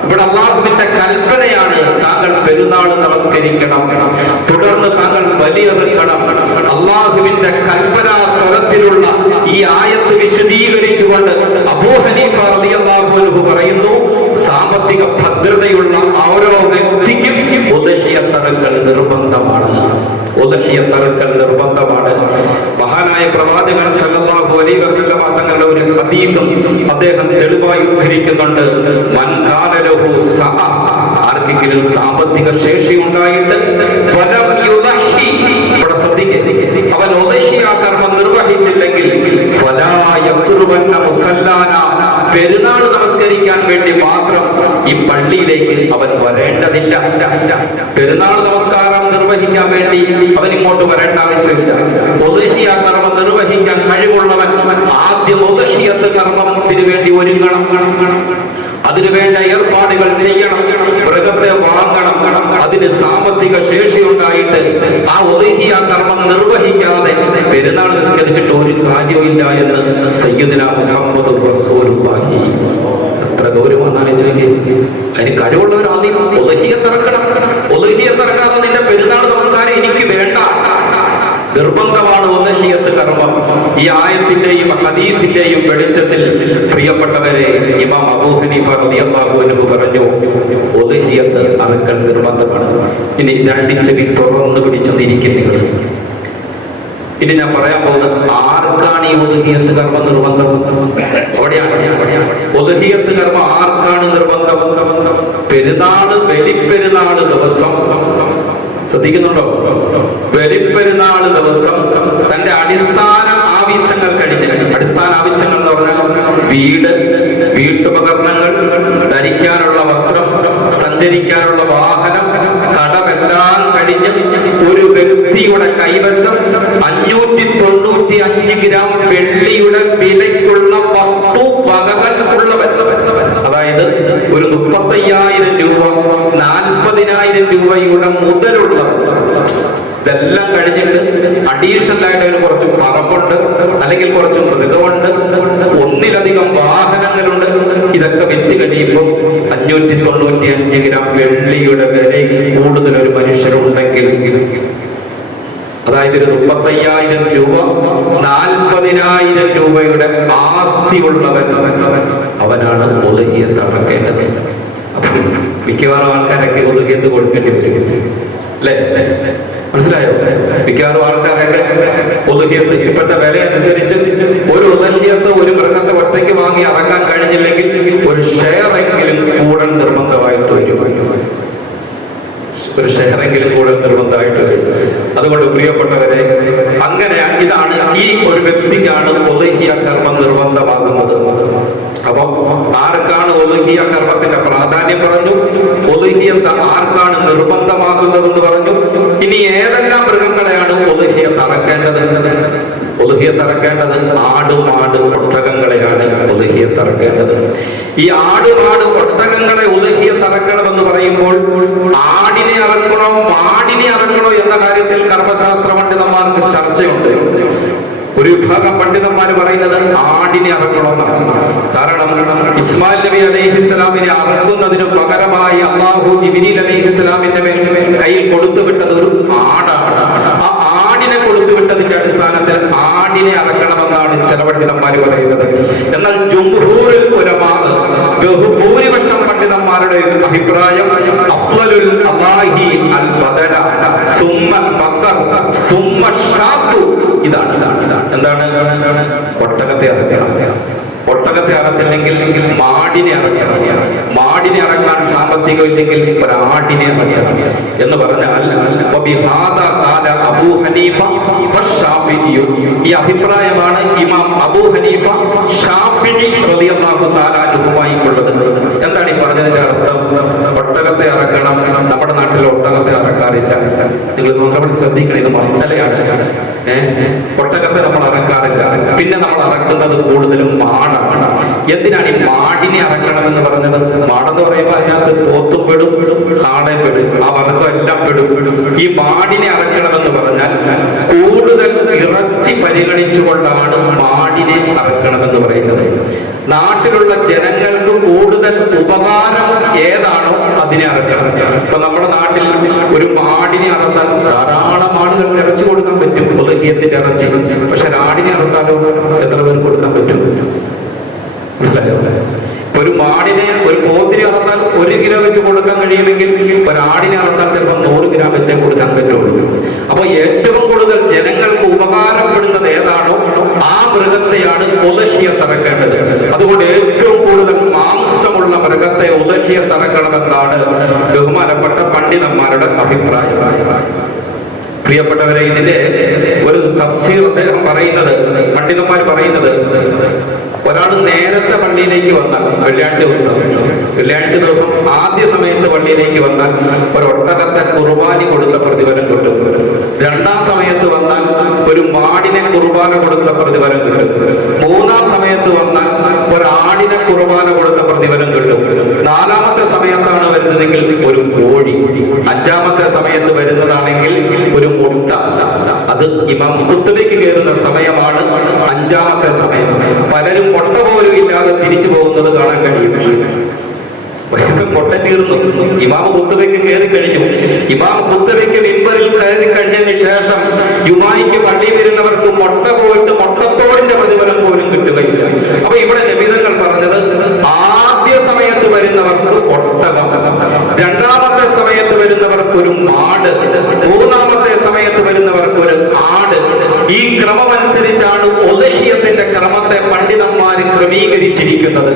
ഇവിടെ അല്ലാഹുവിന്റെ കൽപ്പനയാണ് താങ്കൾ പെരുന്നാൾ നമസ്കരിക്കണം, തുടർന്ന് താങ്കൾ ബലിയെറുക്കണം. അല്ലാഹുവിന്റെ കൽപ്പനാ സ്വരത്തിലുള്ള ഈ ആയത്ത് വിശദീകരിച്ചുകൊണ്ട് അബൂ ഹനീഫ റളിയല്ലാഹു അൻഹു പറയുന്നു, സാമ്പത്തിക ഭദ്രതയുള്ള ഓരോ വ്യക്തിക്കും ഉദ്ഹിയ്യത്ത് അറുക്കൽ നിർബന്ധമാണ്. ഉദ്ഹിയ്യത്ത് അറുക്കൽ നിർബന്ധമാണ്. മഹാനായ പ്രവാചകൻ സല്ലല്ലാഹു അലൈഹി വസല്ലമ തങ്ങളുടെ ഒരു ഹദീസും അദ്ദേഹം തെളിവായി ഉദ്ധരിക്കുന്നുണ്ട്. മൻ കാന ലഹു സഅ, ആർക്കെങ്കിലും സാമ്പത്തിക ശേഷി ഉണ്ടായിട്ട് വലം യുളഹി, ഇവിടെ ശ്രദ്ധിക്കുക, അവൻ ഉദ്ഹിയ്യ കർമ്മം നിർവഹിച്ചില്ലെങ്കിൽ ഫലാ യഖ്റുബന്ന മുസല്ലാന, പെരുന്നാൾ നമസ്കരിക്കാൻ വേണ്ടി മാത്രം ഈ പള്ളിയിലേക്ക് അവൻ വരേണ്ടതില്ല. പെരുന്നാൾ നമസ്കാരം നിർവഹിക്കാൻ വേണ്ടി അവൻ ഇങ്ങോട്ട് വരേണ്ട ആവശ്യമില്ല. ഉദ്ഹിയ്യ കർമ്മം നിർവഹിക്കാൻ കഴിവുള്ളവൻ ആദ്യം ഉദ്ഹിയ്യത്ത് കർമ്മത്തിന് വേണ്ടി ഒരുങ്ങണം, അതിനുവേണ്ട ഏർപ്പാടുകൾ ചെയ്യണം, മൃഗത്തെ വാങ്ങണം. അതിന് സാമ്പത്തിക ശേഷി ഉണ്ടായിട്ട് ആ ഉദ്ഹിയ്യ കർമ്മം നിർവഹിക്കാതെ പെരുന്നാൾ നിസ്കരിച്ചിട്ട് ഒരു കാര്യമില്ല എന്ന് സയ്യിദുനാ മുഹമ്മദുർ റസൂലുള്ളാഹി. എത്ര ഗൗരവമാണ് ഇതിലേക്ക്. അതിന് കഴിവുള്ളവർ ആദ്യം ഉദ്ഹിയ്യത്ത് ഇറക്കണം. ഉദ്ഹിയ്യത്ത് ഇറക്കാതെ നിന്റെ പെരുന്നാൾ നമസ്കാരം എനിക്ക് വേണ്ട. നിർബന്ധമാണ് ഉദ്ഹിയ്യത്ത് കർമ്മം. ഈ ആയത്തിന്റെയും ഹദീസിന്റെയും വെളിച്ചത്തിൽ പ്രിയപ്പെട്ടവരെ, ഇമാം അബൂ ഹനീഫ റളിയല്ലാഹു അൻഹു പറഞ്ഞു ഉദ്ഹിയ്യത്ത് അറുക്കൽ നിർബന്ധമാണ്. ഇനി രണ്ടിച്ചെവി തുറന്നു പിടിച്ചെന്നിരിക്കും നിങ്ങൾ. ഇനി ഞാൻ പറയാൻ പോകുന്നത് ആർക്കാണ് ഈ ഉദ്ഹിയ്യത്ത് കർമ്മം നിർബന്ധം? അവിടെയാണ് ഉദ്ഹിയ്യത്ത് കർമ്മം ആർക്കാണ് നിർബന്ധം? പെരുന്നാള്, ബലിപ്പെരുന്നാള് ദിവസം, ശ്രദ്ധിക്കുന്നുണ്ടോ? ബലിപ്പെരുന്നാള് ദിവസം തന്റെ അടിസ്ഥാന ആവശ്യങ്ങൾ കഴിഞ്ഞ്, അടിസ്ഥാന ആവശ്യങ്ങൾ എന്ന് പറഞ്ഞാൽ വീട്, വീട്ടുപകരണങ്ങൾ, ധരിക്കാനുള്ള വസ്ത്രം, സഞ്ചരിക്കാനുള്ള വാഹനം, കടമെല്ലാം കഴിഞ്ഞ് ഒരു വ്യക്തിയുടെ കൈവശം 595 ഗ്രാം വെള്ളിയുടെ വിലയ്ക്കുള്ള വസ്തു വകകൾ ഉള്ളവൻ, അതായത് ഒരു 35,000 രൂപ, 40,000 രൂപയുടെ മുതലുള്ളവൻ. ഇതെല്ലാം കഴിഞ്ഞിട്ട് അഡീഷണൽ ആയിട്ട് അതിന് കുറച്ച് പറമ്പുണ്ട്, അല്ലെങ്കിൽ കുറച്ച് മൃഗമുണ്ട്, ഒന്നിലധികം വാഹനങ്ങളുണ്ട്. ഇതൊക്കെ വിറ്റ് കഴിയുമ്പോൾ 595 ഗ്രാം വെള്ളിയുടെ വില കൂടുതൽ ഒരു മനുഷ്യരുണ്ടെങ്കിൽ, അതായത് ഒരു 35,000 രൂപ, 40,000 രൂപയുടെ ആസ്തി ഉള്ളവൻ, അവനാണ് ഉദ്ഹിയ്യത്ത് അറക്കേണ്ടത്. മിക്കവാറും ആൾക്കാരൊക്കെ ഉദ്ഹിയ്യത്ത് കൊടുക്കേണ്ടി വരും, അല്ലേ? മനസ്സിലായോ? മിക്കവാറും ആൾക്കാരൊക്കെ ഉദ്ഹിയ്യത്ത് ഇപ്പോഴത്തെ വില അനുസരിച്ച് ഒരു ഉദ്ഹിയ്യത്ത് ഒരു മൃഗത്തെ ഒറ്റയ്ക്ക് വാങ്ങി അറക്കാൻ കഴിഞ്ഞില്ലെങ്കിൽ ഒരു ഷെയറെങ്കിലും കൂടൽ നിർബന്ധമായിട്ട് വരും. ഒരു ഷെയറെങ്കിലും കൂടെ നിർബന്ധമായിട്ട് വരും. അതുകൊണ്ട് പ്രിയപ്പെട്ടവരെ, അങ്ങനെ ഇതാണ് ഈ ഒരു വ്യക്തിക്കാണ് ഉദ്ഹിയ്യ കർമ്മം നിർബന്ധമാകുന്നത്. അപ്പൊ ആർക്കാണ് ഉദ്ഹിയ്യ കർമ്മത്തിന്റെ പ്രാധാന്യം പറഞ്ഞു, ഉദ്ഹിയ്യത്ത് ആർക്കാണ് നിർബന്ധമാകുന്നതെന്ന് പറഞ്ഞു. ഇനി ഏതെല്ലാം മൃഗങ്ങളെയാണ് ഉദ്ഹിയ്യത്ത് അറക്കേണ്ടത്? ഉദ്ഹിയ്യത്ത് അറക്കേണ്ടത് ആട്, മാട്, ഒട്ടകങ്ങളെയാണ് ഉദ്ഹിയ്യത്ത് അറക്കേണ്ടത്. ഈ ആട്, മാട്, ഒട്ടകങ്ങളെ ഉദ്ഹിയ്യത്ത് അറക്കണമെന്ന് പറയുമ്പോൾ ആടിനെ അറക്കണോ മാടിനെ അറക്കണോ എന്ന കാര്യത്തിൽ കർമ്മശാസ്ത്ര പണ്ഡിതന്മാർക്ക് ചർച്ചയുണ്ട്. ഒരു വിഭാഗം പണ്ഡിതന്മാർ പറയുന്നത് ആടിനെ അറക്കണമെന്നാണ്. കാരണം ഇസ്മായിൽ നബി അലൈഹിസ്സലാമിനെ അറക്കുന്നതിന് പകരമായി അല്ലാഹു ജിബ്രീൽ അലൈഹിസ്സലാമിന്റെ മേൽ കയ്യിൽ കൊടുത്തുവിട്ടത് ഒരു ആടാണ്. ആ ആടിനെ കൊടുത്തുവിട്ടതിന്റെ അടിസ്ഥാനത്തിൽ ആടിനെ അറക്കണമെന്നാണ് ചില പണ്ഡിതന്മാർ പറയുന്നത്. എന്നാൽ ജുംഹൂറുൽ ഉലമാ, ബഹുഭൂരിപക്ഷം പണ്ഡിതന്മാരുടെ അഭിപ്രായം അഫ്ളലുൽ അല്ലാഹി അൽ ബദല സുമ്മ ബഖർ സുമ്മ ഷാത്തു, ഇതാണ്. എന്താണ്? ഒട്ടകത്തെ അറക്കണം. ഒട്ടകത്തെ അറത്തില്ലെങ്കിൽ മാടിനെ അറക്കണം. മാടിനെ അറക്കാൻ സാമ്പത്തികം ഇല്ലെങ്കിൽ ഒരാടിനെ അറക്കണം എന്ന് പറഞ്ഞാൽ അബൂ ഹനീഫ ഈ അഭിപ്രായമാണ് ഇമാം അബൂ ഹനീഫ ഷാഫിഈ റളിയല്ലാഹു തആല അൻഹുമായിക്കുള്ളത്. എന്താണ് ഈ പറഞ്ഞതിന്റെ അർത്ഥം? ഒട്ടകത്തെ അറക്കണം. നമ്മുടെ നാട്ടിൽ ഒട്ടകത്തെ അറക്കാറില്ല. നിങ്ങൾ നമ്മൾ ശ്രദ്ധിക്കണം, ഇത് മസലയാണ്. ഒട്ടകത്തെ നമ്മൾ അറക്കാറില്ല. പിന്നെ നമ്മൾ അറക്കുന്നത് കൂടുതലും മാടാണ്. എന്തിനാണ് ഈ മാടിനെ അറക്കണമെന്ന് പറഞ്ഞത്? മാടെന്ന് പറയുമ്പോൾ അതിനകത്ത് പോത്തും പെടും, കാടയും പെടും, ആ വർഗം എല്ലാം പെടും. ഈ മാടിനെ അറക്കണമെന്ന് പറഞ്ഞാൽ കൂടുതൽ ഇറച്ചി പരിഗണിച്ചുകൊണ്ടാണ് മാടിനെ അറക്കണമെന്ന് പറയുന്നത്. നാട്ടിലുള്ള ജനങ്ങൾക്ക് കൂടുതൽ ഉപകാരം ഏതാണോ അതിനെ അറക്കണം. ഇപ്പൊ നമ്മുടെ നാട്ടിൽ ഒരു മാടിനെ അറത്താൽ ധാരാളം ആളുകൾക്ക് ഇറച്ചി കൊടുക്കാൻ പറ്റും, ഉദ്ഹിയത്തിന്റെ ഇറച്ചി. പക്ഷെ ആടിനെ അറത്താലോ എത്ര പേർക്ക് കൊടുക്കാൻ പറ്റും? മനസ്സിലായോ? ഒരു മാടിനെ, ഒരു പോത്തിനെ അറത്താൽ 1 കിലോ വെച്ച് കൊടുക്കാൻ കഴിയുമെങ്കിൽ ഒരാടിനെ അറത്താൽ ചിലപ്പോൾ 100 ഗ്രാം വെച്ചേ കൊടുക്കാൻ പറ്റുള്ളൂ. അപ്പൊ ഏറ്റവും കൂടുതൽ ജനങ്ങൾക്ക് ഉപകാരപ്പെടുന്നത് ഏതാണോ ആ മൃഗത്തെയാണ് ഉദ്ഹിയത്ത് അറക്കേണ്ടത്. അതുകൊണ്ട് ഏറ്റവും കൂടുതൽ മാംസമുള്ള മൃഗത്തെ ഉദ്ഹിയത്ത് അറക്കണമെന്നാണ് ബഹുമാനപ്പെട്ട പണ്ഡിതന്മാരുടെ അഭിപ്രായം. പ്രിയപ്പെട്ടവരെ, ഇതിന്റെ ഒരു തഫ്സീർ അദ്ദേഹം പറയുന്നത്, പണ്ഡിതന്മാർ പറയുന്നത്, ഒരാൾ നേരത്തെ പള്ളിയിലേക്ക് വന്നാൽ വെള്ളിയാഴ്ച ദിവസം ആദ്യ സമയത്ത് പള്ളിയിലേക്ക് വന്നാൽ ഒരു ഒട്ടകത്തെ കുർബാനി കൊടുത്ത പ്രതിഫലം കിട്ടും. രണ്ടാം സമയത്ത് വന്നാൽ ഒരു മാടിനെ കുർബാന കൊടുത്ത പ്രതിഫലം കിട്ടും. മൂന്നാം സമയത്ത് വന്നാൽ ഒരാടിനെ കുർബാന കൊടുത്ത പ്രതിഫലം കിട്ടും. നാലാമത്തെ സമയത്താണ് വരുന്നതെങ്കിൽ ഒരു കോഴി. അഞ്ചാമത്തെ സമയത്ത് വരുന്നതാണെങ്കിൽ ഒരു മുട്ട. അത് ഇമാം ഖുത്ബയ്ക്ക് കയറുന്ന സമയമാണ് അഞ്ചാമത്തെ സമയം. പലരും മുട്ട പോലും ഇല്ലാതെ തിരിച്ചു പോകുന്നത് കാണാൻ കഴിയും. മുട്ട തീർന്നു, ഇമാം ഖുത്ബയ്ക്ക് കയറി കഴിഞ്ഞു. ഇമാം ഖുത്ബയ്ക്ക് മിമ്പറിൽ കയറി കഴിഞ്ഞതിന് ശേഷം ജുമായിക്ക് പള്ളി വരുന്നവർക്ക് മുട്ട പോയിട്ട് മുട്ടത്തോടിന്റെ പ്രതിഫലം പോലും കിട്ടുകയില്ല. അപ്പൊ ഇവിടെ നബിതങ്ങൾ പറഞ്ഞത് ആദ്യ സമയത്ത് വരുന്നവർക്ക് ഒട്ടകം, രണ്ടാമത്തെ സമയത്ത് വരുന്നവർക്ക് ഒരു മാട്, മൂന്നാമത്തെ സമയത്ത് വരുന്നവർക്ക് ഒരു ആട്. ഈ ക്രമമനുസരിച്ചാണ് ഉദ്ഹിയത്തിന്റെ ക്രമത്തെ പണ്ഡിതന്മാർ ക്രമീകരിച്ചിരിക്കുന്നത്.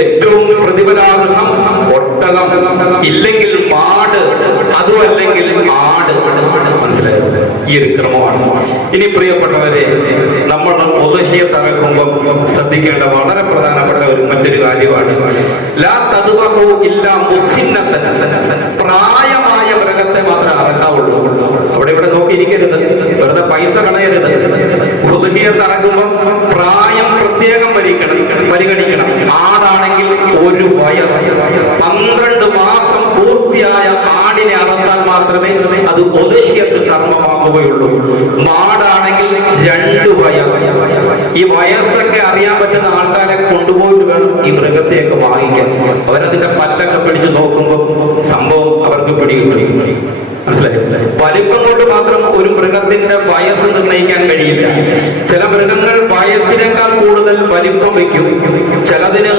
ഏറ്റവും പ്രതിഫലാർഹം ഒട്ടകം, ഇല്ലെങ്കിൽ മാട്, അതുമല്ലെങ്കിൽ ആട്. മനസ്സിലായോ? ഈ ഒരു ക്രമമാണ്. ഇനി പ്രിയപ്പെട്ടവരെ, നമ്മൾ ഉദ്ഹിയത്ത് അറക്കുമ്പോൾ ശ്രദ്ധിക്കേണ്ട വളരെ പ്രധാനപ്പെട്ട മറ്റൊരു കാര്യമാണ് ലാ തദ്ബഹു ഇല്ലാ മുസിന്നതൻ. പ്രായമായ മൃഗത്തെ മാത്രമേ അറക്കാവുള്ളൂ. അവിടെ ഇവിടെ നോക്കിയിരിക്കരുത്, വെറുതെ പൈസ കളയരുത്. ഉദ്ഹിയത്ത് അറക്കുമ്പോൾ പ്രായം പ്രത്യേകം പരിഗണിക്കണം. ആടാണെങ്കിൽ 1 വയസ്സ്, 12 മാസം പൂർത്തിയായ ആടിനെ അറത്താൽ മാത്രമേ അത് ഉദ്ഹിയത്ത് കർമ്മമാകുകയുള്ളൂ. മാടാണെങ്കിൽ 2 വയസ്സ്. ഈ വയസ്സൊക്കെ അറിയാൻ പറ്റുന്ന ആൾക്കാരെ കൊണ്ടുപോയിട്ട് വേണം ഈ മൃഗത്തെയൊക്കെ വാങ്ങിക്കാൻ. അവരതിന്റെ പല്ലൊക്കെ പിടിച്ച് നോക്കുമ്പോൾ സംഭവം അവർക്ക് പിടികിട്ടും. മനസ്സിലായി? വലിപ്പം കൊണ്ട് മാത്രം ഒരു മൃഗത്തിന്റെ വയസ്സ് നിർണ്ണയിക്കാൻ കഴിയില്ല. ചില മൃഗങ്ങൾ വയസ്സിനേക്കാൾ കൂടുതൽ വലിപ്പം വയ്ക്കും, ചിലതിന്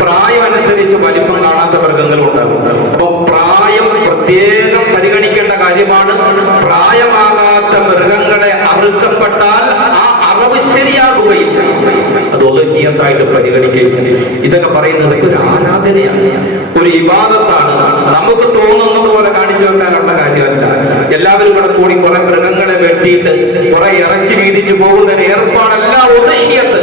പ്രായം അനുസരിച്ച് വലിപ്പം കാണാത്ത മൃഗങ്ങളുണ്ടാകും. അപ്പൊ പ്രായം പ്രത്യേകം പരിഗണിക്കേണ്ട കാര്യമാണ്. പ്രായമാകാത്ത മൃഗങ്ങളെ അറുക്കപ്പെട്ടാൽ ആ അറവ് ശരിയാകുകയില്ല, അത് ഉദ്ഹിയത്തായിട്ട് പരിഗണിക്കുകയില്ല. ഇതൊക്കെ പറയുന്നത് ഒരു ആരാധനയാണ്, ഒരു ഇബാദത്താണ്. നമുക്ക് തോന്നുന്നത് പോലെ കാണിച്ചു വെക്കാനുള്ള കാര്യമല്ല. എല്ലാവരും കൂടെ കൂടി കുറെ മൃഗങ്ങളെ വെട്ടിയിട്ട് കുറെ ഇറച്ചി വീതിച്ചു പോകുന്ന ഏർപ്പാടല്ല ഉദ്ഹിയത്ത്.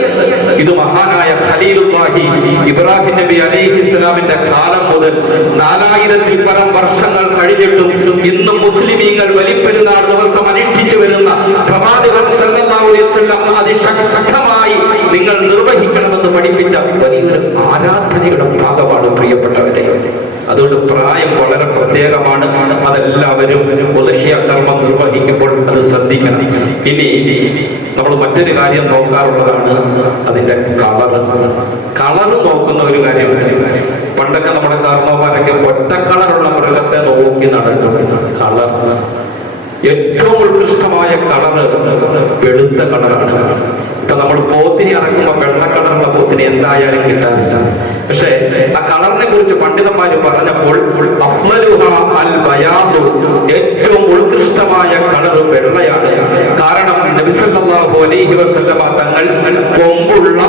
ഇത് മഹാനായ ഖലീലുല്ലാഹി ഇബ്രാഹിം നബി അലൈഹിസ്സലാമിന്റെ കാലം മുതൽ 4000-ൽ പരം വർഷങ്ങൾ കഴിഞ്ഞിട്ടും ഇന്നും മുസ്ലിമീങ്ങൾ വലിപ്പെരുന്നാൾ ദിവസം അനുഷ്ഠിച്ചു വരുന്ന പ്രവാചകൻ സല്ലല്ലാഹു അലൈഹി വസല്ലം അതിശക്തമായി നിങ്ങൾ നിർവഹിക്കണമെന്ന് പഠിപ്പിച്ച വലിയൊരു ആരാധനയുടെ ഭാഗമാണ് പ്രിയപ്പെട്ടവരെ. അതുകൊണ്ട് പ്രായം വളരെ പ്രത്യേകമാണ്. അതെല്ലാവരും ഉദ്ഹിയ കർമ്മം നിർവഹിക്കുമ്പോൾ അത് ശ്രദ്ധിക്കണം. ഇനി നമ്മൾ മറ്റൊരു കാര്യം നോക്കാറുള്ളതാണ് അതിന്റെ കളറ് നോക്കുന്ന ഒരു കാര്യമുണ്ട്. പണ്ടൊക്കെ നമ്മുടെ കാരണവന്മാരൊക്കെ ഒറ്റ കളറുള്ള മൃഗത്തെ നോക്കി നടക്കും. കളർ ഏറ്റവും ഉത്കൃഷ്ടമായ കളറ് വെളുത്ത കളറാണ്. ഇപ്പൊ നമ്മൾ പോത്തിനെ ഇറക്കുമ്പോൾ വെള്ള കളറുള്ള പോത്തിനെ എന്തായാലും കിട്ടാനില്ല. പക്ഷെ ആ കളറിനെ കുറിച്ച് പണ്ഡിതന്മാര് പറഞ്ഞപ്പോൾ ഏറ്റവും ഉത്കൃഷ്ടമായ കളർ വെള്ളയാണ്. കാരണം നബി സല്ലല്ലാഹു അലൈഹി വസല്ലമ തങ്ങൾ കൊമ്പുള്ള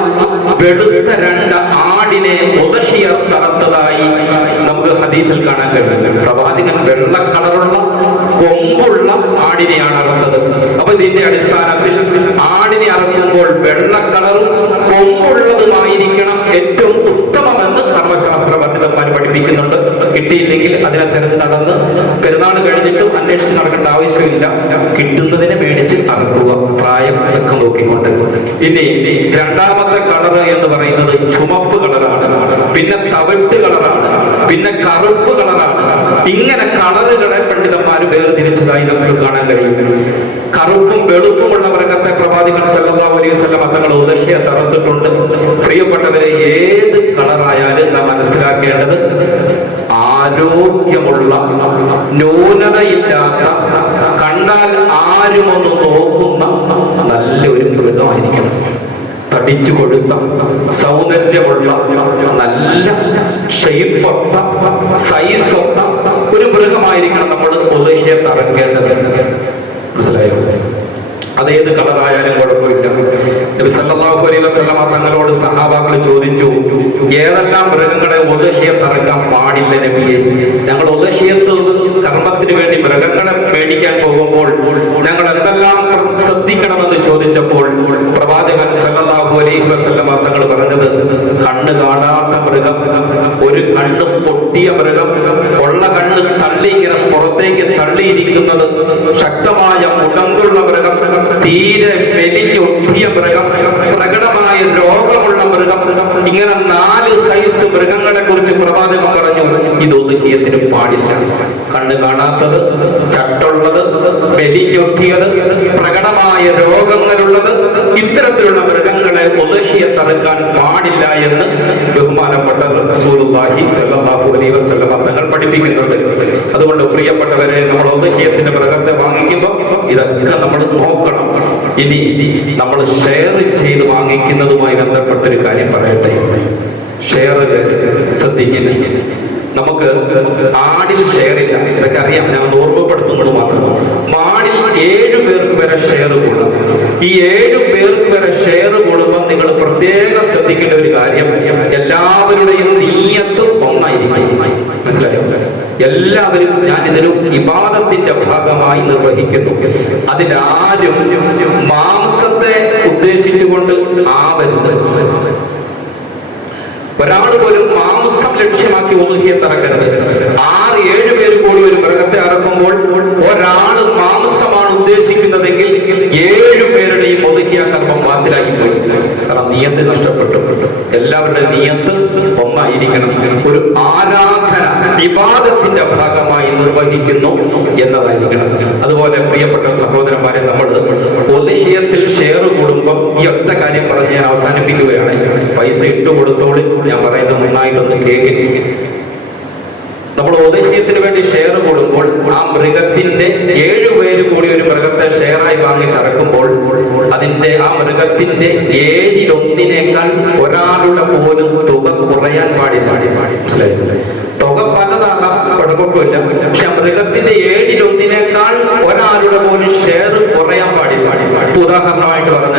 വെളുത്ത 2 ആടിനെ ഉദ്ഹിയത്ത് അറുത്തതായി നമുക്ക് ഹദീസിൽ കാണാൻ കഴിയും. പ്രവാചകൻ വെള്ള കളറുള്ള കൊമ്പുള്ള ആടിനെയാണ് അറുത്തത്. അപ്പൊ ഇതിന്റെ അടിസ്ഥാനത്തിൽ ആടിനെ അറുക്കുമ്പോൾ വെള്ള കളറും കൊമ്പുള്ളതുമായിരിക്കണം ഏറ്റവും ഉത്തമമെന്ന് കർമ്മശാസ്ത്ര പണ്ഡിതന്മാർ പഠിപ്പിക്കുന്നുണ്ട്. കിട്ടിയില്ലെങ്കിൽ അതിനെ തിരഞ്ഞു നടന്ന് പെരുന്നാൾ കഴിഞ്ഞിട്ടും അന്വേഷിച്ച് നടക്കേണ്ട ആവശ്യമില്ല. കിട്ടുന്നതിനെ മേടിച്ച് അറുക്കുക, പ്രായം ഒക്കെ നോക്കിക്കൊണ്ട്. ഇനി രണ്ടാമത്തെ കളർ എന്ന് പറയുന്നത് ചുമപ്പ് കളറാണ്, പിന്നെ തവിട്ട് കളറാണ്, പിന്നെ കറുപ്പ് കളറാണ്. ഇങ്ങനെ കളറുകളെ പണ്ഡിതന്മാർ വേർതിരിച്ചതായി നമുക്ക് കാണാൻ കഴിയും. കറുപ്പും വെളുപ്പുമുള്ള മൃഗത്തെ പ്രവാചകൻ സല്ലല്ലാഹു അലൈഹി വസല്ലം തങ്ങൾ ഉദ്ഹിയത്ത് അറുത്തിട്ടുണ്ട്. പ്രിയപ്പെട്ടവരെ, ഏത് കളറായാലും നാം മനസ്സിലാക്കേണ്ടത് ആരോഗ്യമുള്ള, ന്യൂനതയില്ലാത്ത, കണ്ടാൽ ആരും ഒന്ന് നോക്കുന്ന നല്ലൊരു മൃഗമായിരിക്കണം. തടിച്ചു കൊടുത്ത, സൗന്ദര്യമുള്ള, നല്ല ഷെയ്പ്പൊത്ത, സൈസൊത്ത ഒരു മൃഗമായിരിക്കണം നമ്മൾ ഉദ്ഹിയത്ത് അറുക്കേണ്ടത്. മനസ്സിലായോ? അതേത് കളറായാലും കുഴപ്പമില്ല. നബി സല്ലല്ലാഹു അലൈഹി വസല്ലം തങ്ങളോട് സഹാബാക്കൾ ചോദിച്ചു, ഏതെല്ലാം മൃഗങ്ങളെ ഉദ്ഹിയത്ത് അറുക്കാൻ പാടില്ല നബിയെ? ഞങ്ങൾ ഉദ്ഹിയത്ത് കർമ്മത്തിന് വേണ്ടി മൃഗങ്ങളെ മേടിക്കാൻ പോകുമ്പോൾ ഞങ്ങൾ എന്തെല്ലാം ശ്രദ്ധിക്കണമെന്ന് ചോദിച്ചപ്പോൾ പ്രവാചകൻ സല്ലല്ലാഹു അലൈഹി വസല്ലം തങ്ങൾ പറഞ്ഞത്, കണ്ണ് കാണാത്ത മൃഗം, ഒരു കണ്ണ് പൊട്ടിയ മൃഗം, ഉള്ള കണ്ണ് തള്ളി ഇങ്ങനെ പുറത്തേക്ക് തള്ളിയിരിക്കുന്നത്, ശക്തമായ മുടങ്കുള്ള മൃഗം, തീരെ മെലിഞ്ഞൊട്ടിയ മൃഗം, പ്രകടമായ രോഗമുള്ള മൃഗം, ഇങ്ങനെ 4 സൈസ് മൃഗങ്ങളെ കുറിച്ച് പ്രവാചകൻ പറഞ്ഞു. ഇത് ഉദ്ഹിയത്തിന് പാടില്ല. കണ്ണ് കാണാത്തത്, ചട്ടുള്ളത്, മെലിഞ്ഞൊട്ടിയത്, പ്രകടമായ രോഗങ്ങളുള്ളത്, ഇത്തരത്തിലുള്ള മൃഗങ്ങളെ ഉദ്ഹിയത്ത് അറുക്കാൻ പാടില്ല എന്ന് ബഹുമാനപ്പെട്ട റസൂലുള്ളാഹി സ്വല്ലല്ലാഹു അലൈഹി വസല്ലം തങ്ങൾ പഠിപ്പിക്കുന്നുണ്ട്. അതുകൊണ്ട് പ്രിയപ്പെട്ടവരെ, നമ്മൾ ഉദ്ഹിയത്തിന്റെ മൃഗത്തെ വാങ്ങിക്കുമ്പോൾ ഇതൊക്കെ നമ്മൾ നോക്കണം. ഇനി നമ്മൾ ഷെയർ ചെയ്ത് വാങ്ങിക്കുന്നതുമായി ബന്ധപ്പെട്ടൊരു കാര്യം പറയട്ടെ. ഷെയർ ശ്രദ്ധിക്കില്ല. നമുക്ക് ആടിൽ ഷെയർ ഇല്ല, ഇതൊക്കെ അറിയാം, ഞാൻ ഓർമ്മപ്പെടുത്തുന്നത് മാത്രം. മാടിൽ 7 പേർക്ക് വരെ ഷെയർ കൂടും. ഈ 7 പേർക്ക് വരെ ഷെയർ കൂടുമ്പോൾ നിങ്ങൾ പ്രത്യേകം ശ്രദ്ധിക്കേണ്ട ഒരു കാര്യം, എല്ലാവരുടെയും നീയത്ത് ഒന്നായിരിക്കും. മനസ്സിലായോ? എല്ലാവരും ഞാൻ ഇതൊരു ഇബാദത്തിന്റെ ഭാഗമായി നിർവഹിക്കുന്നു. അതിലാരും മാംസത്തെ ഉദ്ദേശിച്ചുകൊണ്ട് ആവരുത്. ഒരാൾ പോലും മാംസം ലക്ഷ്യമാക്കി ഉദ്ഹിയത്ത് അറുക്കരുത്. 6-7 പേര് കൂടി ഒരു മൃഗത്തെ അറുക്കുമ്പോൾ ഒരാള് മാംസമാണ് ഉദ്ദേശിക്കുന്നതെങ്കിൽ 7 പേരുടെയും ഉദ്ഹിയ കർമ്മം ബാത്തിലാക്കി പോയി. കാരണം നിയത്ത് നഷ്ടപ്പെട്ടു. എല്ലാവരുടെ നിയത്ത് ഒന്നായിരിക്കണം. ഒരു ആരാധന ഇബാദത്തിന്റെ ഭാഗമായി നിർവഹിക്കുന്നു എന്നതായിരിക്കണം. അതുപോലെ പ്രിയപ്പെട്ട സഹോദരന്മാരെ, നമ്മൾ ഉദ്ഹിയത്തിൽ ഷെയർ കൂടുമ്പോൾ ഈ ഒറ്റ കാര്യം പറഞ്ഞ് ഞാൻ അവസാനിപ്പിക്കുകയാണ്. പൈസ ഇട്ടു കൊടുത്തോളി, ഞാൻ പറയുന്നത് നന്നായിട്ടൊന്ന് കേൾക്കും. നമ്മൾ ഉദ്ഹിയത്തിന് വേണ്ടി ഷെയർ കൂടുമ്പോൾ ആ മൃഗത്തിന്റെ 7 പേര് കൂടി ഒരു മൃഗത്തെ ഷെയറായി വാങ്ങിച്ചറക്കുമ്പോൾ അതിന്റെ ആ മൃഗത്തിന്റെ 1/7 ഒരാളുടെ പോലും തുക കുറയാൻ പാടില്ല. മനസ്സിലായില്ലേ? തുക പലതാകാം, കുഴപ്പമില്ല. പക്ഷെ ആ മൃഗത്തിന്റെ 1/7 ഒരാളുടെ പോലും ഷെയർ കുറയാൻ പാടില്ല. ഉദാഹരണമായിട്ട് പറഞ്ഞ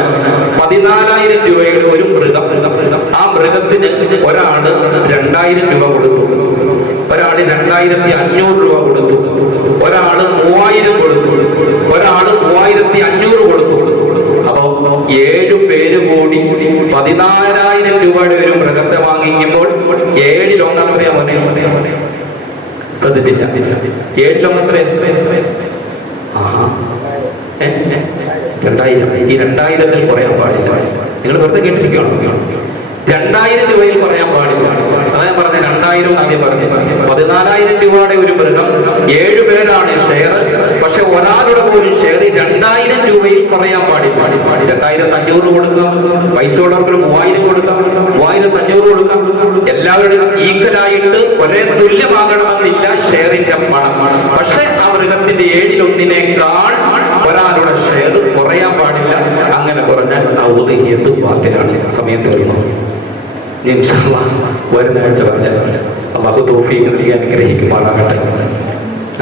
14,000 രൂപയുടെ ഒരു മൃഗം, ആ മൃഗത്തിന് ഒരാള് 2,000 രൂപ കൊടുത്തു, ഒരാള് 2,500 രൂപ കൊടുത്തു, ഒരാള് 3,000 കൊടുത്തു, ഒരാള് 3,500 കൊടുത്തു. അപ്പൊ 7 പേര് കൂടി 14,000 രൂപയുടെ ഒരു മൃഗത്തെ വാങ്ങിക്കുമ്പോൾ 7 എത്രയാ മോനെ? ശ്രദ്ധിച്ചില്ല. 7 എത്രയാ? 2,000. ഈ 2,000-ൽ കുറയാൻ പാടില്ല. നിങ്ങൾ വെറുതെ കേട്ടിരിക്കുകയാണോ? 2,000 രൂപയിൽ പറയാൻ പാടില്ല. അതായത് പറഞ്ഞ 2,000 ആദ്യം പറഞ്ഞു, 14,000 രൂപയുടെ ഒരു മൃഗം 7 പേരാണ് ഷെയർ. പക്ഷെ ഒരാളുടെ പോലും ഷെയർ 2,000 രൂപയിൽ കുറയാൻ പാടില്ല. 2,500 കൊടുക്കാം, പൈസ ഉള്ളവർക്ക് 3,000 കൊടുക്കാം, 3,500 കൊടുക്കാം. എല്ലാവരുടെയും ഈക്വലായിട്ട് ഒരേ തുല്യമാകണമെന്നില്ല ഷെയറിന്റെ പണം. പക്ഷെ ആ മൃഗത്തിന്റെ 1/7 ഒരാളുടെ ഷെയർ കുറയാൻ പാടില്ല. അങ്ങനെ കുറഞ്ഞാൽ ആ ഉദഹിയത്ത് ബാത്തിലാണ്. സമയം തീർന്നു. ഇൻഷാ അല്ലാഹ് വരുന്ന ആഴ്ച പറഞ്ഞാൽ അള്ളാഹു തൗഫീഖ് നൽകി അനുഗ്രഹിക്കുമാറാകട്ടെ.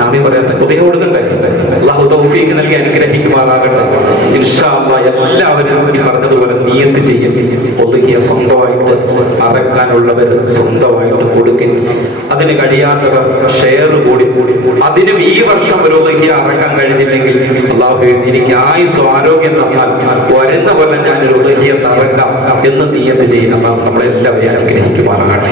ആമീൻ പറയാത്ത ഉദയം കൊടുക്കണ്ടേ? അള്ളാഹു തൗഫീഖ് നൽകി അനുഗ്രഹിക്കുമാറാകട്ടെ. ഇൻഷാ അല്ലാഹ് എല്ലാവരും ഈ പറഞ്ഞതുപോലെ നിയത്ത് ചെയ്യും. ഉദഹിയ സ്വന്തമായിട്ട് അറക്കാനുള്ളവർ സ്വന്തമായിട്ട് കൊടുക്കും. അതിന് കഴിയാത്തവർ ഷെയർ കൂടി. അതിനും ഈ വർഷം ഒരു ഉദഹിയ അറക്കാൻ കഴിഞ്ഞില്ലെങ്കിൽ അള്ളാഹു എനിക്ക് ആയുസ്സും ആരോഗ്യം തന്നാൽ വരുന്ന കൊല്ലം ഞാനൊരു ഉദഹിയ അറക്കാം എന്ന് നിയത്ത് ചെയ്യുന്ന നമ്മളെല്ലാവരെയും അനുഗ്രഹിക്കുമാറാകട്ടെ.